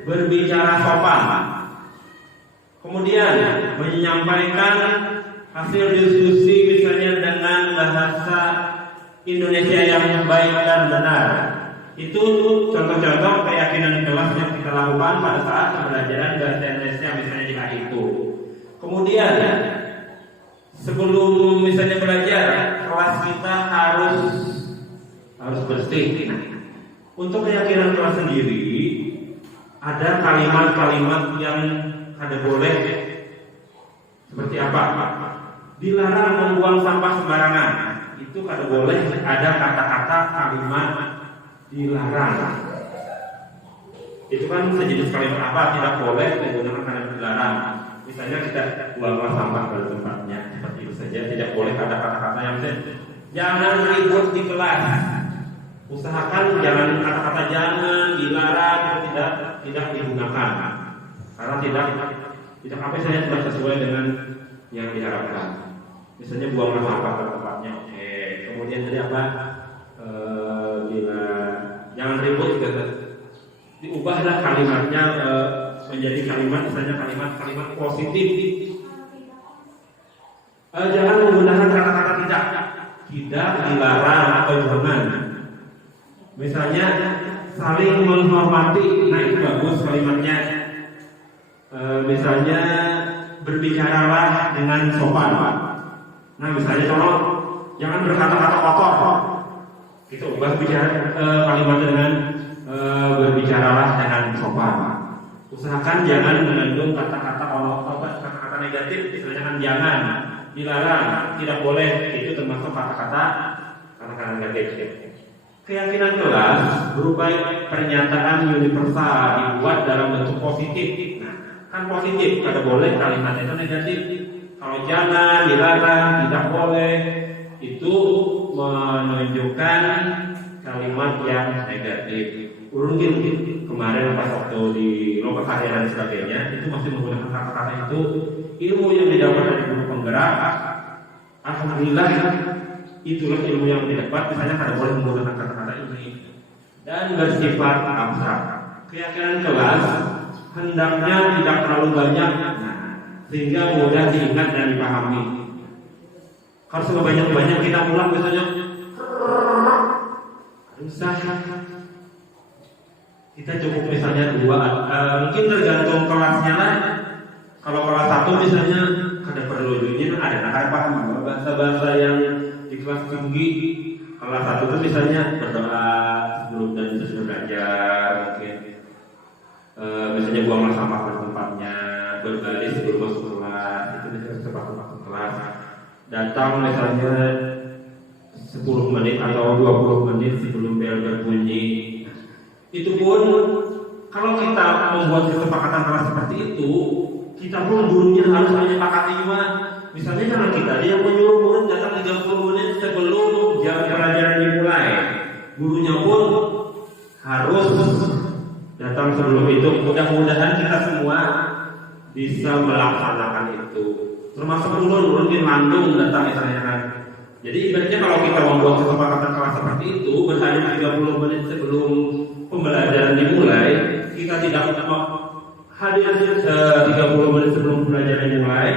berbicara sopan. Kemudian menyampaikan hasil diskusi misalnya dengan bahasa Indonesia yang baik dan benar. Itu contoh-contoh keyakinan kelas yang kita lakukan pada saat pembelajaran bahasa Indonesia misalnya di hari itu. Kemudian sebelum misalnya belajar, kelas kita harus bersih. Untuk keyakinan kelas sendiri, ada kalimat-kalimat yang ada boleh seperti apa? Dilarang membuang sampah sembarangan. Itu kada boleh ada kata-kata kalimat dilarang. Itu kan sejenis kalimat apa? Tidak boleh menggunakan kalimat dilarang. Misalnya kita buanglah sampah pada tempatnya, seperti itu saja. Tidak boleh ada kata-kata yang jangan ribut di kelas. Usahakan jangan kata-kata jangan, dilarang itu tidak digunakan. Karena tidak apa saya tidak sesuai dengan yang diharapkan. Misalnya buanglah sampah pada tempatnya. Oke. Kemudian tadi apa? Jangan ribut gitu. Diubahlah kalimatnya menjadi kalimat misalnya kalimat positif. Jangan menggunakan kata-kata tidak dilarang atau jangan. Misalnya saling menghormati, nah itu bagus kalimatnya. Misalnya berbicaralah dengan sopan. Nah misalnya tolong jangan berkata-kata kotor. Kita ubah kalimat dengan berbicaralah dengan sopan. Usahakan jangan mengandung kata-kata kata-kata negatif, misalnya kan jangan, dilarang, tidak boleh, itu termasuk kata-kata negatif. Keyakinan kelas berupa pernyataan universal dibuat dalam bentuk positif. Nah, kan positif, kada boleh kalimat itu negatif. Kalau jangan, dilarang, tidak boleh, itu menunjukkan kalimat yang negatif. Mungkin kemarin pas waktu di lomba karya dan sebagainya itu masih menggunakan kata-kata itu, ilmu yang didapat dari guru penggerak, alhamdulillah itulah ilmu yang didapat. Misalnya kada boleh menggunakan kata-kata ini dan bersifat abstrak. Keyakinan kelas hendaknya tidak terlalu banyak, sehingga mudah diingat dan dipahami. Kalau sudah banyak-banyak kita ulang misalnya susah. Kita cukup misalnya 2, mungkin tergantung kelasnya lah. Kalau kelas 1 misalnya kada perlu dunia, ada nakar paham bahasa-bahasa yang di kelas tinggi. Kelas 1 itu misalnya berdoa sebelum dan sesudah belajar, mungkin misalnya buanglah sampah pada tempatnya, berbaris sebelum masuk kelas, itu misalnya sebelum kelas. Datang misalnya 10 menit atau 20 menit sebelum bel berbunyi. Itu pun kalau kita membuat kesepakatan kelas seperti itu, kita pun gurunya harus menyepakati juga. Misalnya karena kita yang menyuruh murid datang 30 menit sebelum jam pelajaran dimulai, gurunya pun harus datang sebelum itu. Mudah-mudahan kita semua bisa melaksanakan itu. Termasuk ulun mungkin Landung datang misalnya kan. Jadi ibaratnya kalau kita membuat kesepakatan kelas seperti itu, berhadir 30 menit sebelum pembelajaran dimulai, kita tidak hadir 30 menit sebelum pembelajaran dimulai,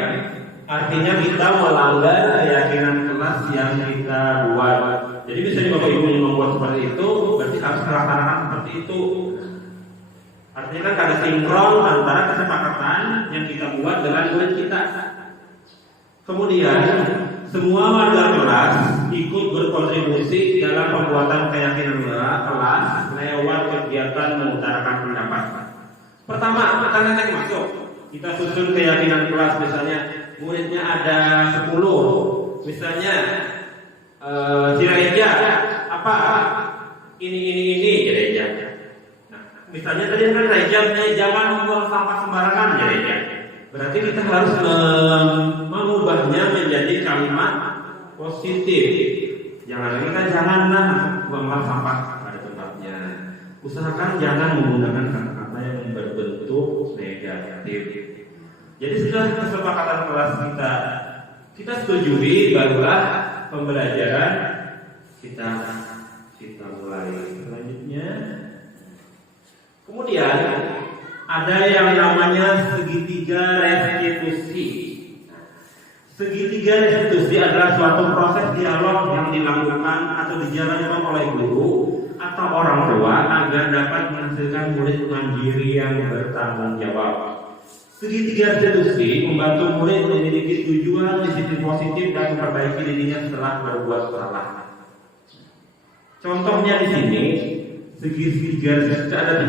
artinya kita melanggar keyakinan kelas yang kita buat. Jadi misalnya Bapak Ibu yang membuat seperti itu, berarti harus melaksanakan seperti itu. Artinya kan ada sinkron antara kesepakatan yang kita buat dengan murid kita. Kemudian semua warga kelas ikut berkontribusi dalam pembuatan keyakinan kelas lewat kegiatan mengutarakan pendapat. Pertama, akan masuk. Kita susun keyakinan kelas, misalnya muridnya ada 10, misalnya gereja apa? Ini gereja. Nah, misalnya tadi kan gereja jangan membuang sampah sembarangan gereja. Berarti kita harus mengubahnya menjadi kalimat positif. Jangan lagi kan janganlah buanglah sampah pada tempatnya. Usahakan jangan menggunakan kata-kata yang berbentuk negatif. Jadi sudah kesepakatan kelas kita setujui, barulah pembelajaran kita mulai. Selanjutnya, kemudian ada yang namanya segitiga restitusi. Segitiga restitusi adalah suatu proses dialog yang dilakukan atau dijalankan oleh guru atau orang tua agar dapat menghasilkan murid mandiri yang bertanggung jawab. Segitiga restitusi membantu murid memiliki tujuan disiplin positif dan memperbaiki dirinya setelah berbuat salah. Contohnya di sini, segitiga restitusi ada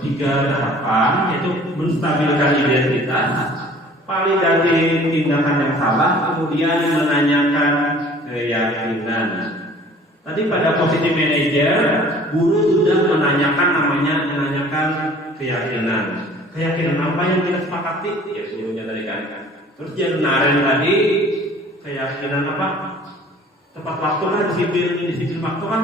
tiga tahapan, yaitu menstabilkan identitas, validasi tindakan yang salah, kemudian menanyakan keyakinan. Tadi pada positive manager, guru sudah menanyakan keyakinan. Keyakinan apa yang kita sepakati? Ya gurunya tadi kan. Terus dia benarin tadi keyakinan apa? Tepat waktu kan, disiplin waktu kan.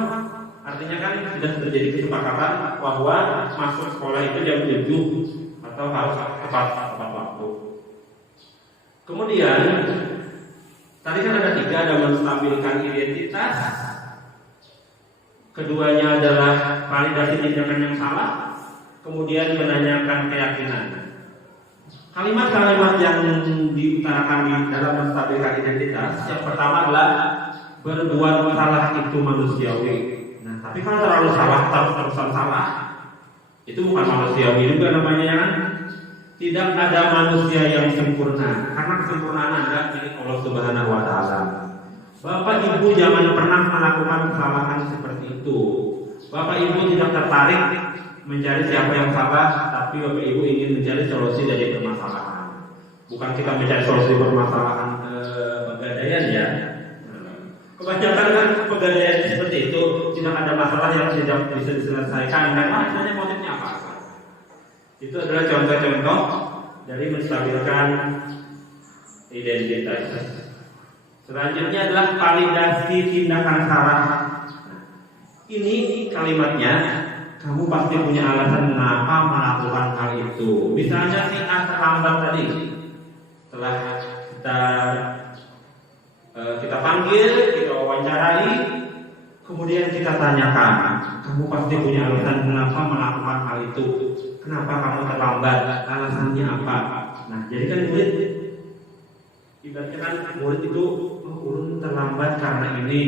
Artinya kan sudah terjadi kesepakatan bahwa masuk sekolah itu jam 7 atau harus tepat waktu. Kemudian tadi kan ada 3, ada menstabilkan identitas. Keduanya adalah validasi tindakan yang salah. Kemudian menanyakan keyakinan. Kalimat-kalimat yang diutarakan di dalam menstabilkan identitas, yang pertama adalah berbuat salah itu manusiawi. Nah, tapi kalau terlalu salah, terus-terusan salah, itu bukan manusiawi juga namanya kan. Tidak ada manusia yang sempurna, karena kesempurnaan ada milik Allah Subhanahu wa Ta'ala. Bapak Ibu jangan pernah melakukan kesalahan seperti itu. Bapak Ibu tidak tertarik mencari siapa yang salah, tapi Bapak Ibu ingin mencari solusi dari permasalahan. Bukan kita mencari solusi permasalahan pegadaian ya. Kebanyakan kan pegadaian seperti itu, tidak ada masalah yang tidak bisa diselesaikan. Karena sebenarnya motifnya apa? Itu adalah contoh-contoh dari menstabilkan identitas. Selanjutnya adalah validasi tindakan salah. Ini kalimatnya, kamu pasti punya alasan mengapa melakukan hal itu. Misalnya si A terlambat tadi, setelah kita panggil, kita wawancarai, kemudian kita tanyakan, kamu pasti punya alasan mengapa melakukan hal itu. Kenapa kamu terlambat? Alasannya apa? Nah, jadi kan murid, ibaratnya kan murid itu, ulun terlambat karena ini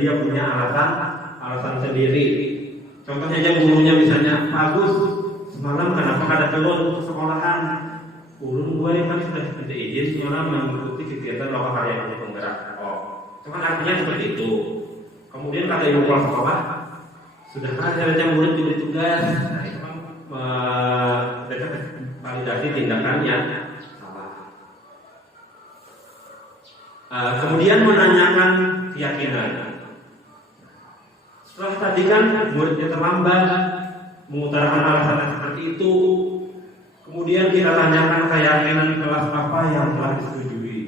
dia punya alasan sendiri. Contohnya aja gurunya misalnya, Agus, semalam kenapa kada turun ke sekolahan? Ulun gue kan sudah minta izin semalam mengikuti kegiatan lokal harian di penggerak. Itu kan artinya seperti itu. Kemudian kata ibu kepala sekolah, sudah caranya murid diberi tugas. Nah, itu kan validasi tindakan yang salah. Kemudian menanyakan keyakinan. Setelah tadi kan muridnya terlambat, mengutarakan alasan seperti itu, kemudian kita tanyakan keyakinan kelas apa yang telah disetujui.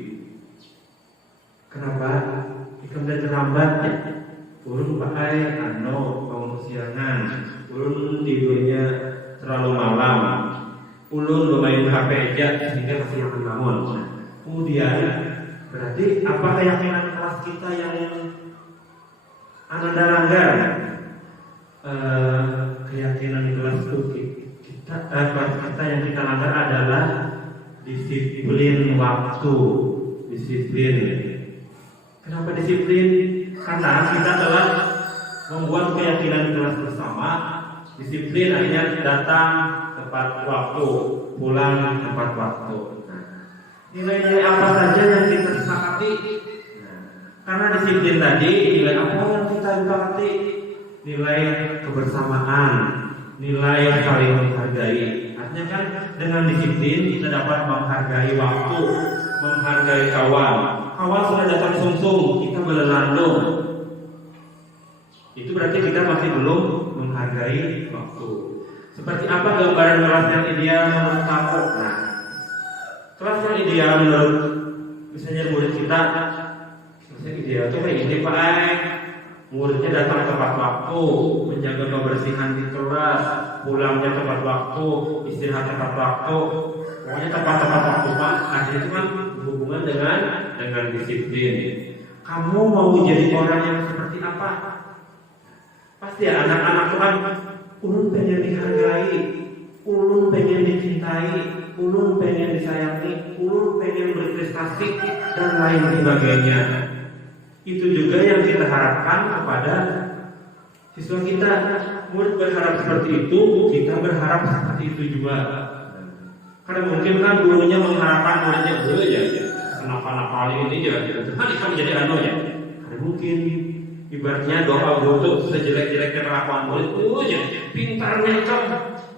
Kenapa? Jika sudah terlambat, ulun pakai bangun kesiangan, ulun tidurnya terlalu malam, ulun bermain HP aja sehingga kesiangan bangun. Kemudian berarti apa keyakinan kelas kita yang Ananda langgar? Keyakinan kelas itu kelas kita yang kita langgar adalah disiplin waktu, disiplin. Kenapa disiplin? Karena kita telah membuat keyakinan kelas bersama. Disiplin akhirnya datang tepat waktu, pulang tepat waktu. Nilai-nilai apa saja yang kita sepakati? Karena disiplin tadi, nilai apa yang kita sepakati? Nilai kebersamaan, nilai saling menghargai. Artinya kan dengan disiplin kita dapat menghargai waktu, menghargai kawan. Kawan sudah datang sungsung, kita berlandung. Itu berarti kita masih belum menghargai waktu. Seperti apa gambaran kelas yang ideal menurut kamu? Nah, kelas yang ideal menurut misalnya murid kita, misalnya ideal itu kayak ini Pak. Muridnya datang tepat waktu, menjaga kebersihan di kelas, pulangnya tepat waktu, istirahat tepat waktu, pokoknya tepat waktu Pak. Nah itu kan berhubungan dengan disiplin. Kamu mau jadi orang yang seperti apa? Pasti ya anak-anak itu kan ulun pengen dihargai, ulun pengen dicintai, ulun pengen disayangi, ulun pengen berprestasi dan lain sebagainya. Itu juga yang kita harapkan kepada siswa kita. Murid berharap seperti itu, kita berharap seperti itu juga. Karena mungkin kan gurunya mengharapkan muridnya ya kenapa ini ya, kan bisa menjadi ya. Karena mungkin ibaratnya doa guru sejelek-jeleknya kelakuan murid, ya pintarnya kan,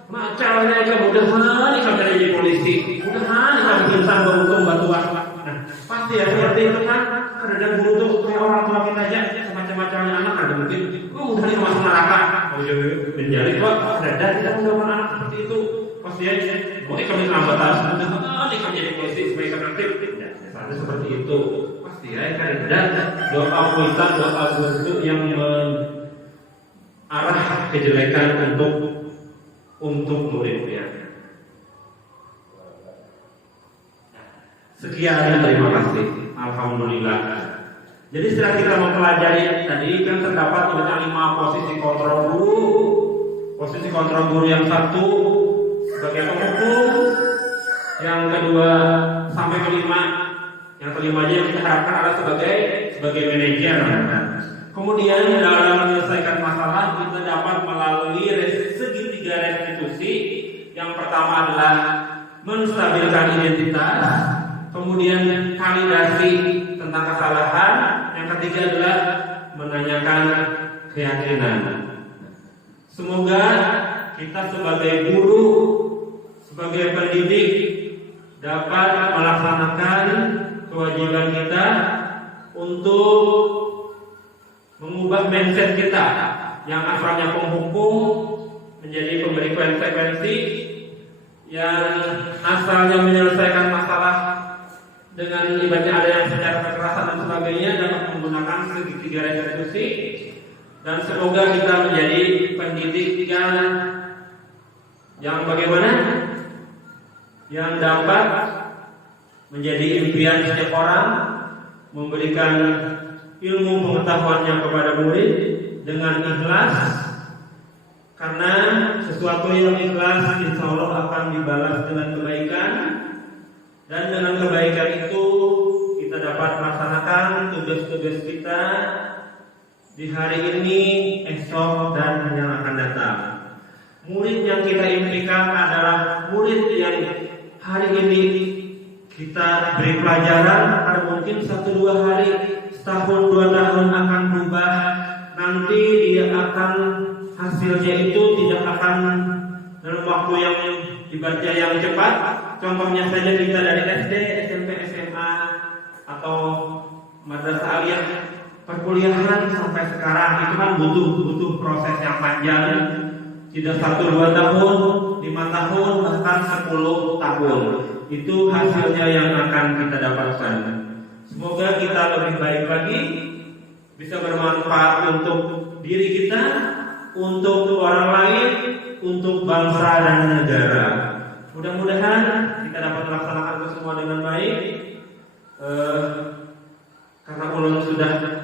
macalnya kan, mudah-mudahan kan jadi polisi, mudah-mudahan kan pintar berhukum batuan. Nah, pasti ya seperti itu kan. Ada guru tuh kayak orang tua kita aja, semacam-macamnya anak ada mungkin, mudah masuk neraka, menjadi kok ada tidak mendapatkan anak seperti itu, pasti aja. Boleh kami lambatan, mudah-mudahan kami jadi polisi supaya kami aktif. Misalnya seperti itu, pasti ya kan ada doa kita, doa guru yang mengarah kejelekan untuk muridnya. Sekian, terima kasih. Alhamdulillah. Jadi setelah kita mempelajari tadi kan terdapat 5 posisi kontrol guru. Posisi kontrol guru yang satu sebagai penghukum, yang kedua sampai kelima, yang kelimanya yang kita harapkan adalah sebagai manajer. Kemudian dalam menyelesaikan masalah kita dapat melalui segitiga restitusi. Yang pertama adalah menstabilkan identitas. kemudian validasi tentang kesalahan, yang ketiga adalah menanyakan keyakinan. Semoga kita sebagai guru, sebagai pendidik dapat melaksanakan kewajiban kita untuk mengubah mindset kita yang asalnya penghukum menjadi pemberi konsekuensi, yang asalnya menyelesaikan masalah dengan ibaratnya ada yang secara kekerasan dan sebagainya, dapat menggunakan segitiga restitusi. Dan semoga kita menjadi pendidik yang bagaimana, yang dapat menjadi impian setiap orang, memberikan ilmu pengetahuannya kepada murid dengan ikhlas, karena sesuatu yang ikhlas insya Allah akan dibalas dengan kebaikan, dan dengan kebaikan itu kita dapat melaksanakan tugas-tugas kita di hari ini, esok, dan yang akan datang. Murid yang kita impikan adalah murid yang hari ini kita beri pelajaran, karena mungkin 1-2 hari, setahun 2 tahun akan berubah. Nanti dia akan, hasilnya itu tidak akan dalam waktu yang dibaca yang cepat. Contohnya saja kita dari SD, SMP, SMA, atau madrasah aliyah, perkuliahan sampai sekarang itu kan butuh proses yang panjang. Tidak 1-2 tahun, 5 tahun, bahkan 10 tahun. Itu hasilnya yang akan kita dapatkan. Semoga kita lebih baik lagi, bisa bermanfaat untuk diri kita, untuk orang lain, untuk bangsa dan negara. Mudah-mudahan kita dapat melaksanakan itu semua dengan baik. Karena ulun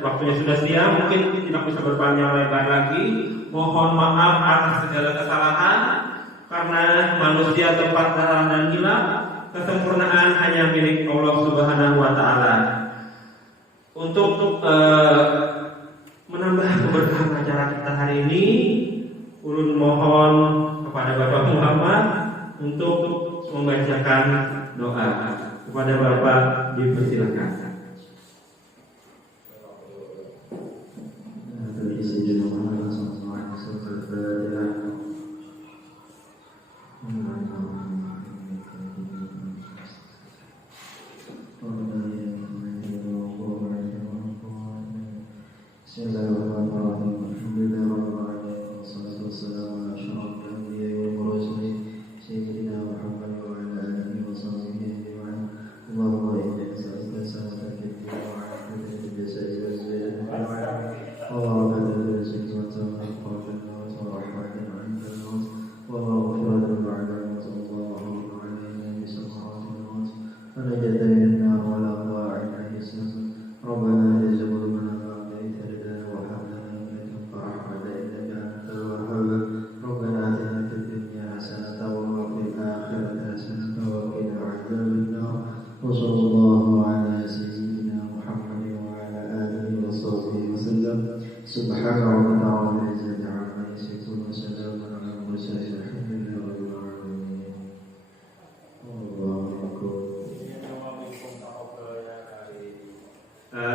waktunya sudah siang, mungkin tidak bisa berpanjang lebar lagi. Mohon maaf atas segala kesalahan, karena manusia tempat salah dan hilang. Kesempurnaan hanya milik Allah Subhanahu wa Ta'ala. Untuk menambah keberkahan acara kita hari ini, ulun mohon kepada Bapak Muhammad untuk membacakan doa. Kepada Bapak dipersilakan.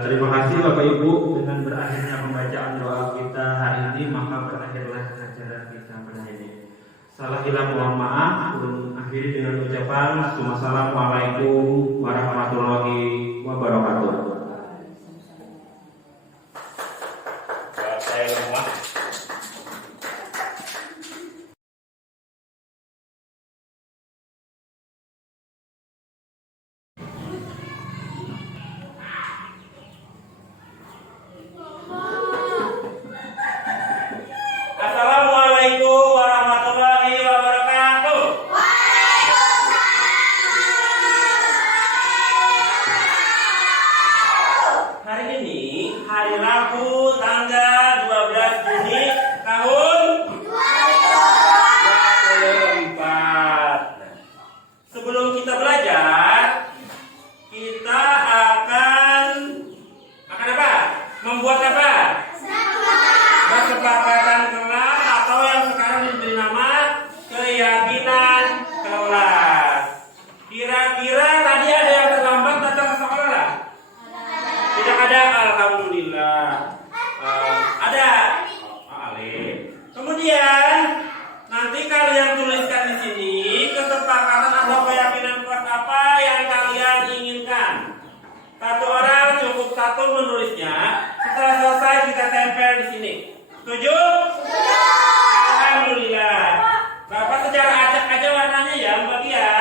Terima kasih Bapak Ibu. Dengan berakhirnya pembacaan doa kita hari ini, maka berakhirlah acara kita pada hari ini. Salah hilang mohon maaf. Belum akhiri dengan ucapan Assalamualaikum warahmatullahi wabarakatuh. Assalamualaikum warahmatullahi wabarakatuh. Waalaikumsalam warahmatullahi wabarakatuh. kalian inginkan. Satu orang cukup satu menulisnya. Setelah selesai kita tempel di sini. Setuju? Alhamdulillah. Bapak secara acak aja warnanya ya, Mbak ya.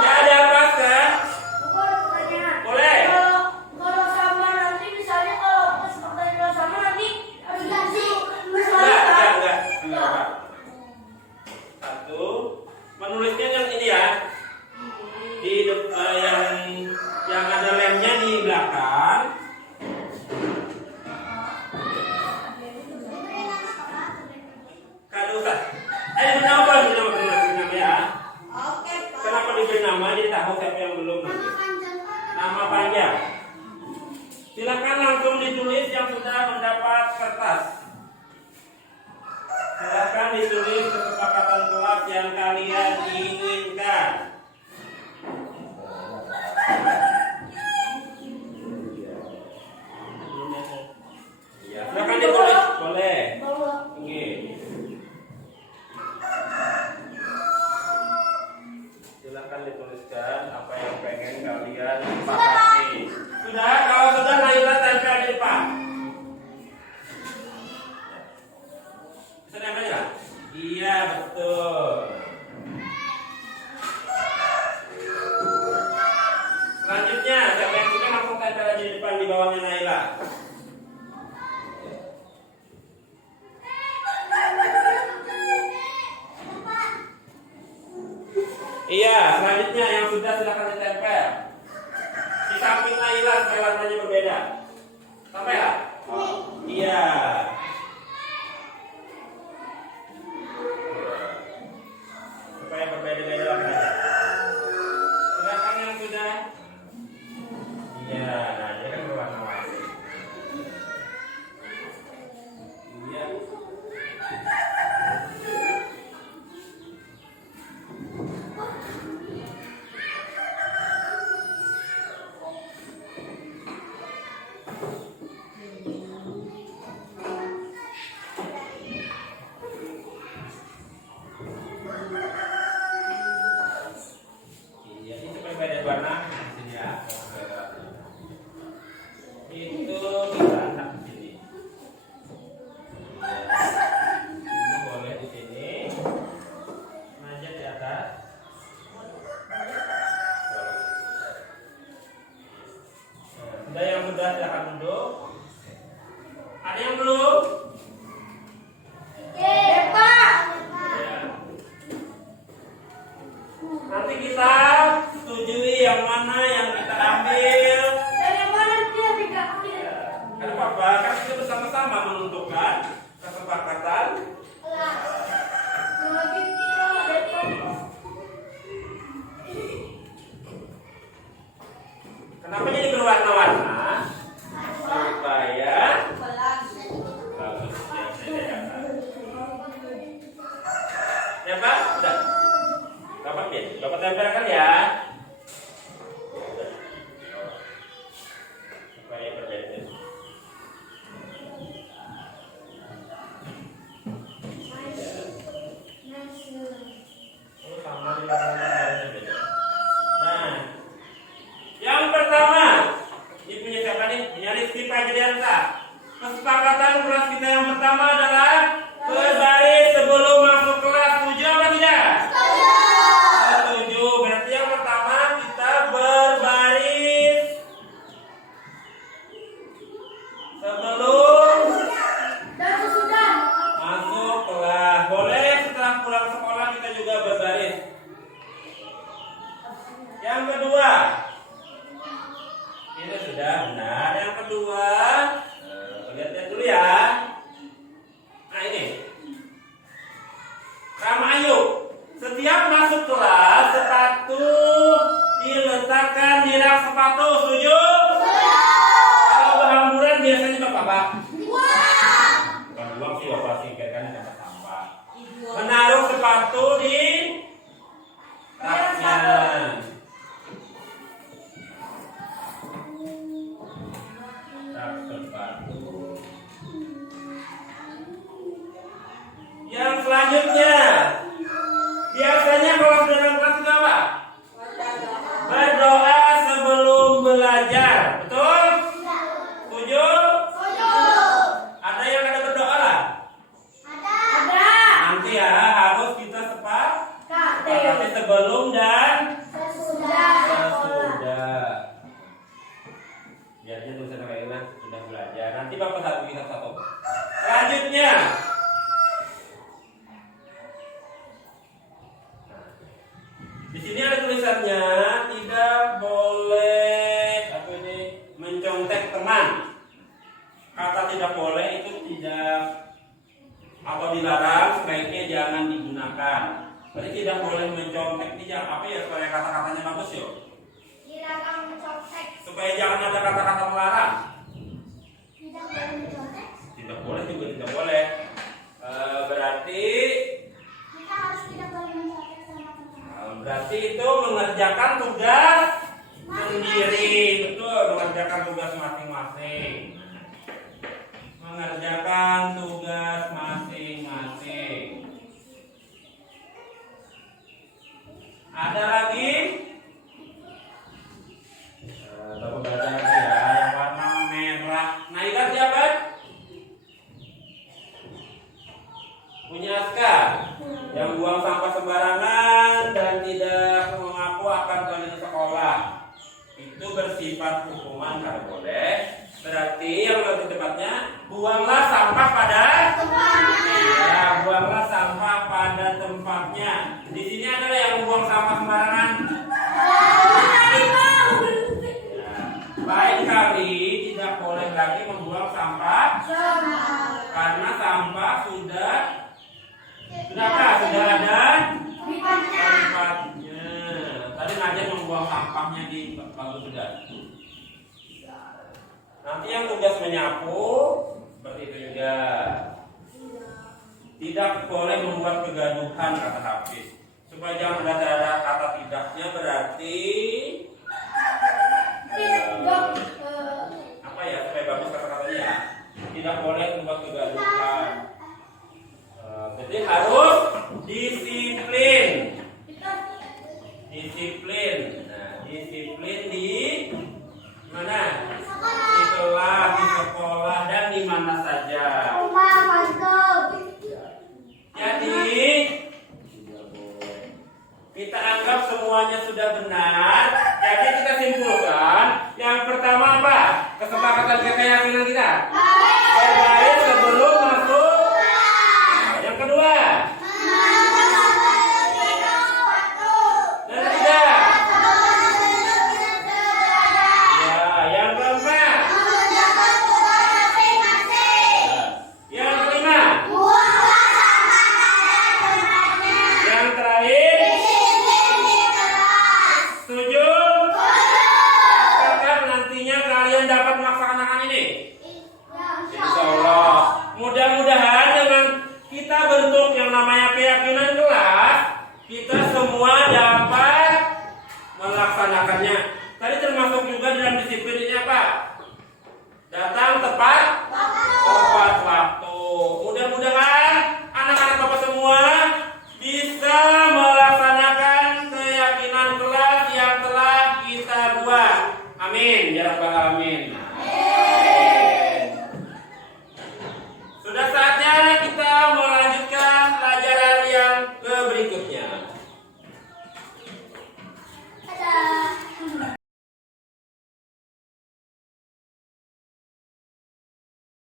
Ya ada apa kan? Boleh. Kalau sama nanti misalnya kalau pas pertanyaan sama nanti harus ganti. Enggak. Satu, menulisnya yang ini ya. Di yang ada lemnya di belakang. Kado Ustaz. Beri nama ya. Kenapa diberi nama? Jadi tahu siapa yang belum nanti. Nama panjang. Silakan langsung ditulis yang sudah mendapat kertas. Silakan ditulis kesepakatan kelas yang kalian inginkan. Ya, silakan ditulis, boleh. Oke. Silakan dituliskan apa yang pengen kalian sepakati. Sudah, kalau sudah Naila tempel di depan. Bisa nempel ya? Iya, betul. Selanjutnya, siapa yang suka langsung tempel aja di depan di bawahnya Naila. Iya, selanjutnya yang sudah silakan ditempel. Di samping Naila supaya warnanya berbeda. Sampai ya? Iya. Supaya berbeda-beda warnanya. Silakan yang sudah. Iya, nah ini kan berwarna-warni. Iya. Iya, ini supaya beda warna di sini ya. Itu kita angkat di sini. Ini boleh di sini. Manjat di atas. Sudah yang sudah silakan duduk. Ada yang belum? Nanti kita setujui yang mana yang kita ambil. Kan apa? Kan kita bersama-sama menentukan kesepakatan. Kenapa jadi berwarna-warna? Supaya bagus ya, ya Pak, sudah. Dapat ya? Dapat tempelkan ya. Supaya berbeda. Oh, sama di warnanya beda. Nah, yang pertama, ini punya siapa nih? Ini Rizky Fajrianta. Kesepakatan kelas kita yang pertama adalah berbaris sebelum masuk kelas. Setuju apa tidak? Setuju. Berarti yang pertama kita berbaris sebelum masuk kelas. Boleh setelah pulang sekolah kita juga berbaris. Yang kedua, ini sudah benar. Yang kedua, lihat dulu ya. Nah ini, Rama Ayu. Setiap masuk kelas, sepatu diletakkan di rak sepatu. Setuju? Kalau berhamburan biasanya apa? Bukan buang sih, bapak singkirkan dapat sampah. Menaruh sepatu di raknya. Rak sepatu. Yang selanjutnya, biasanya kalau sudah dalam kelas itu apa? Berdoa tidak boleh itu tidak atau dilarang, sebaiknya jangan digunakan. Berarti tidak boleh mencontek. Ini jangan apa ya supaya kata-katanya bagus yuk. Dilarang mencontek. Supaya jangan ada kata-kata melarang. Tidak boleh mencontek. Tidak boleh juga tidak boleh. Berarti Kita harus tidak boleh mencontek sama teman. berarti itu mengerjakan tugas sendiri, betul, mengerjakan tugas masing-masing. Mengerjakan tugas masing-masing. Ada lagi? Coba baca lagi ya, yang warna merah. Naila siapa? Punya Aska. Yang buang sampah sembarangan dan tidak mengaku akan kembali ke sekolah. Itu bersifat hukuman kalau boleh. Berarti yang lebih tepatnya buanglah sampah pada tempatnya. Ya, buanglah sampah pada tempatnya. Di sini adalah yang buang sampah sembarangan. Ya, lain kali tidak boleh lagi membuang sampah karena sampah sudah ada tempatnya. Tadi Nadia membuang sampahnya di bagus sudah. Nanti yang tugas menyapu seperti itu juga. Tidak boleh membuat kegaduhan kata Hafiz. Supaya jangan ada kata tidaknya berarti apa ya supaya bagus kata-katanya. Tidak boleh membuat kegaduhan. Jadi harus disiplin. Disiplin. Nah, disiplin di mana? Di kelas, di sekolah, dan di mana saja. Jadi kita anggap semuanya sudah benar. Jadi kita simpulkan. Yang pertama apa? Kesepakatan keyakinan kita. Berbaik sebelum masuk. Yang kedua. Dan ketiga. Ya, yang keempat. Yang kelima. Yang terakhir. Setuju? Apakah nantinya kalian dapat melaksanakan ini? Insya Allah. Mudah-mudahan dengan kita bentuk yang namanya keyakinan kelas, kita semua dapat melaksanakannya. Tadi termasuk juga dalam disiplin ini apa? Datang tepat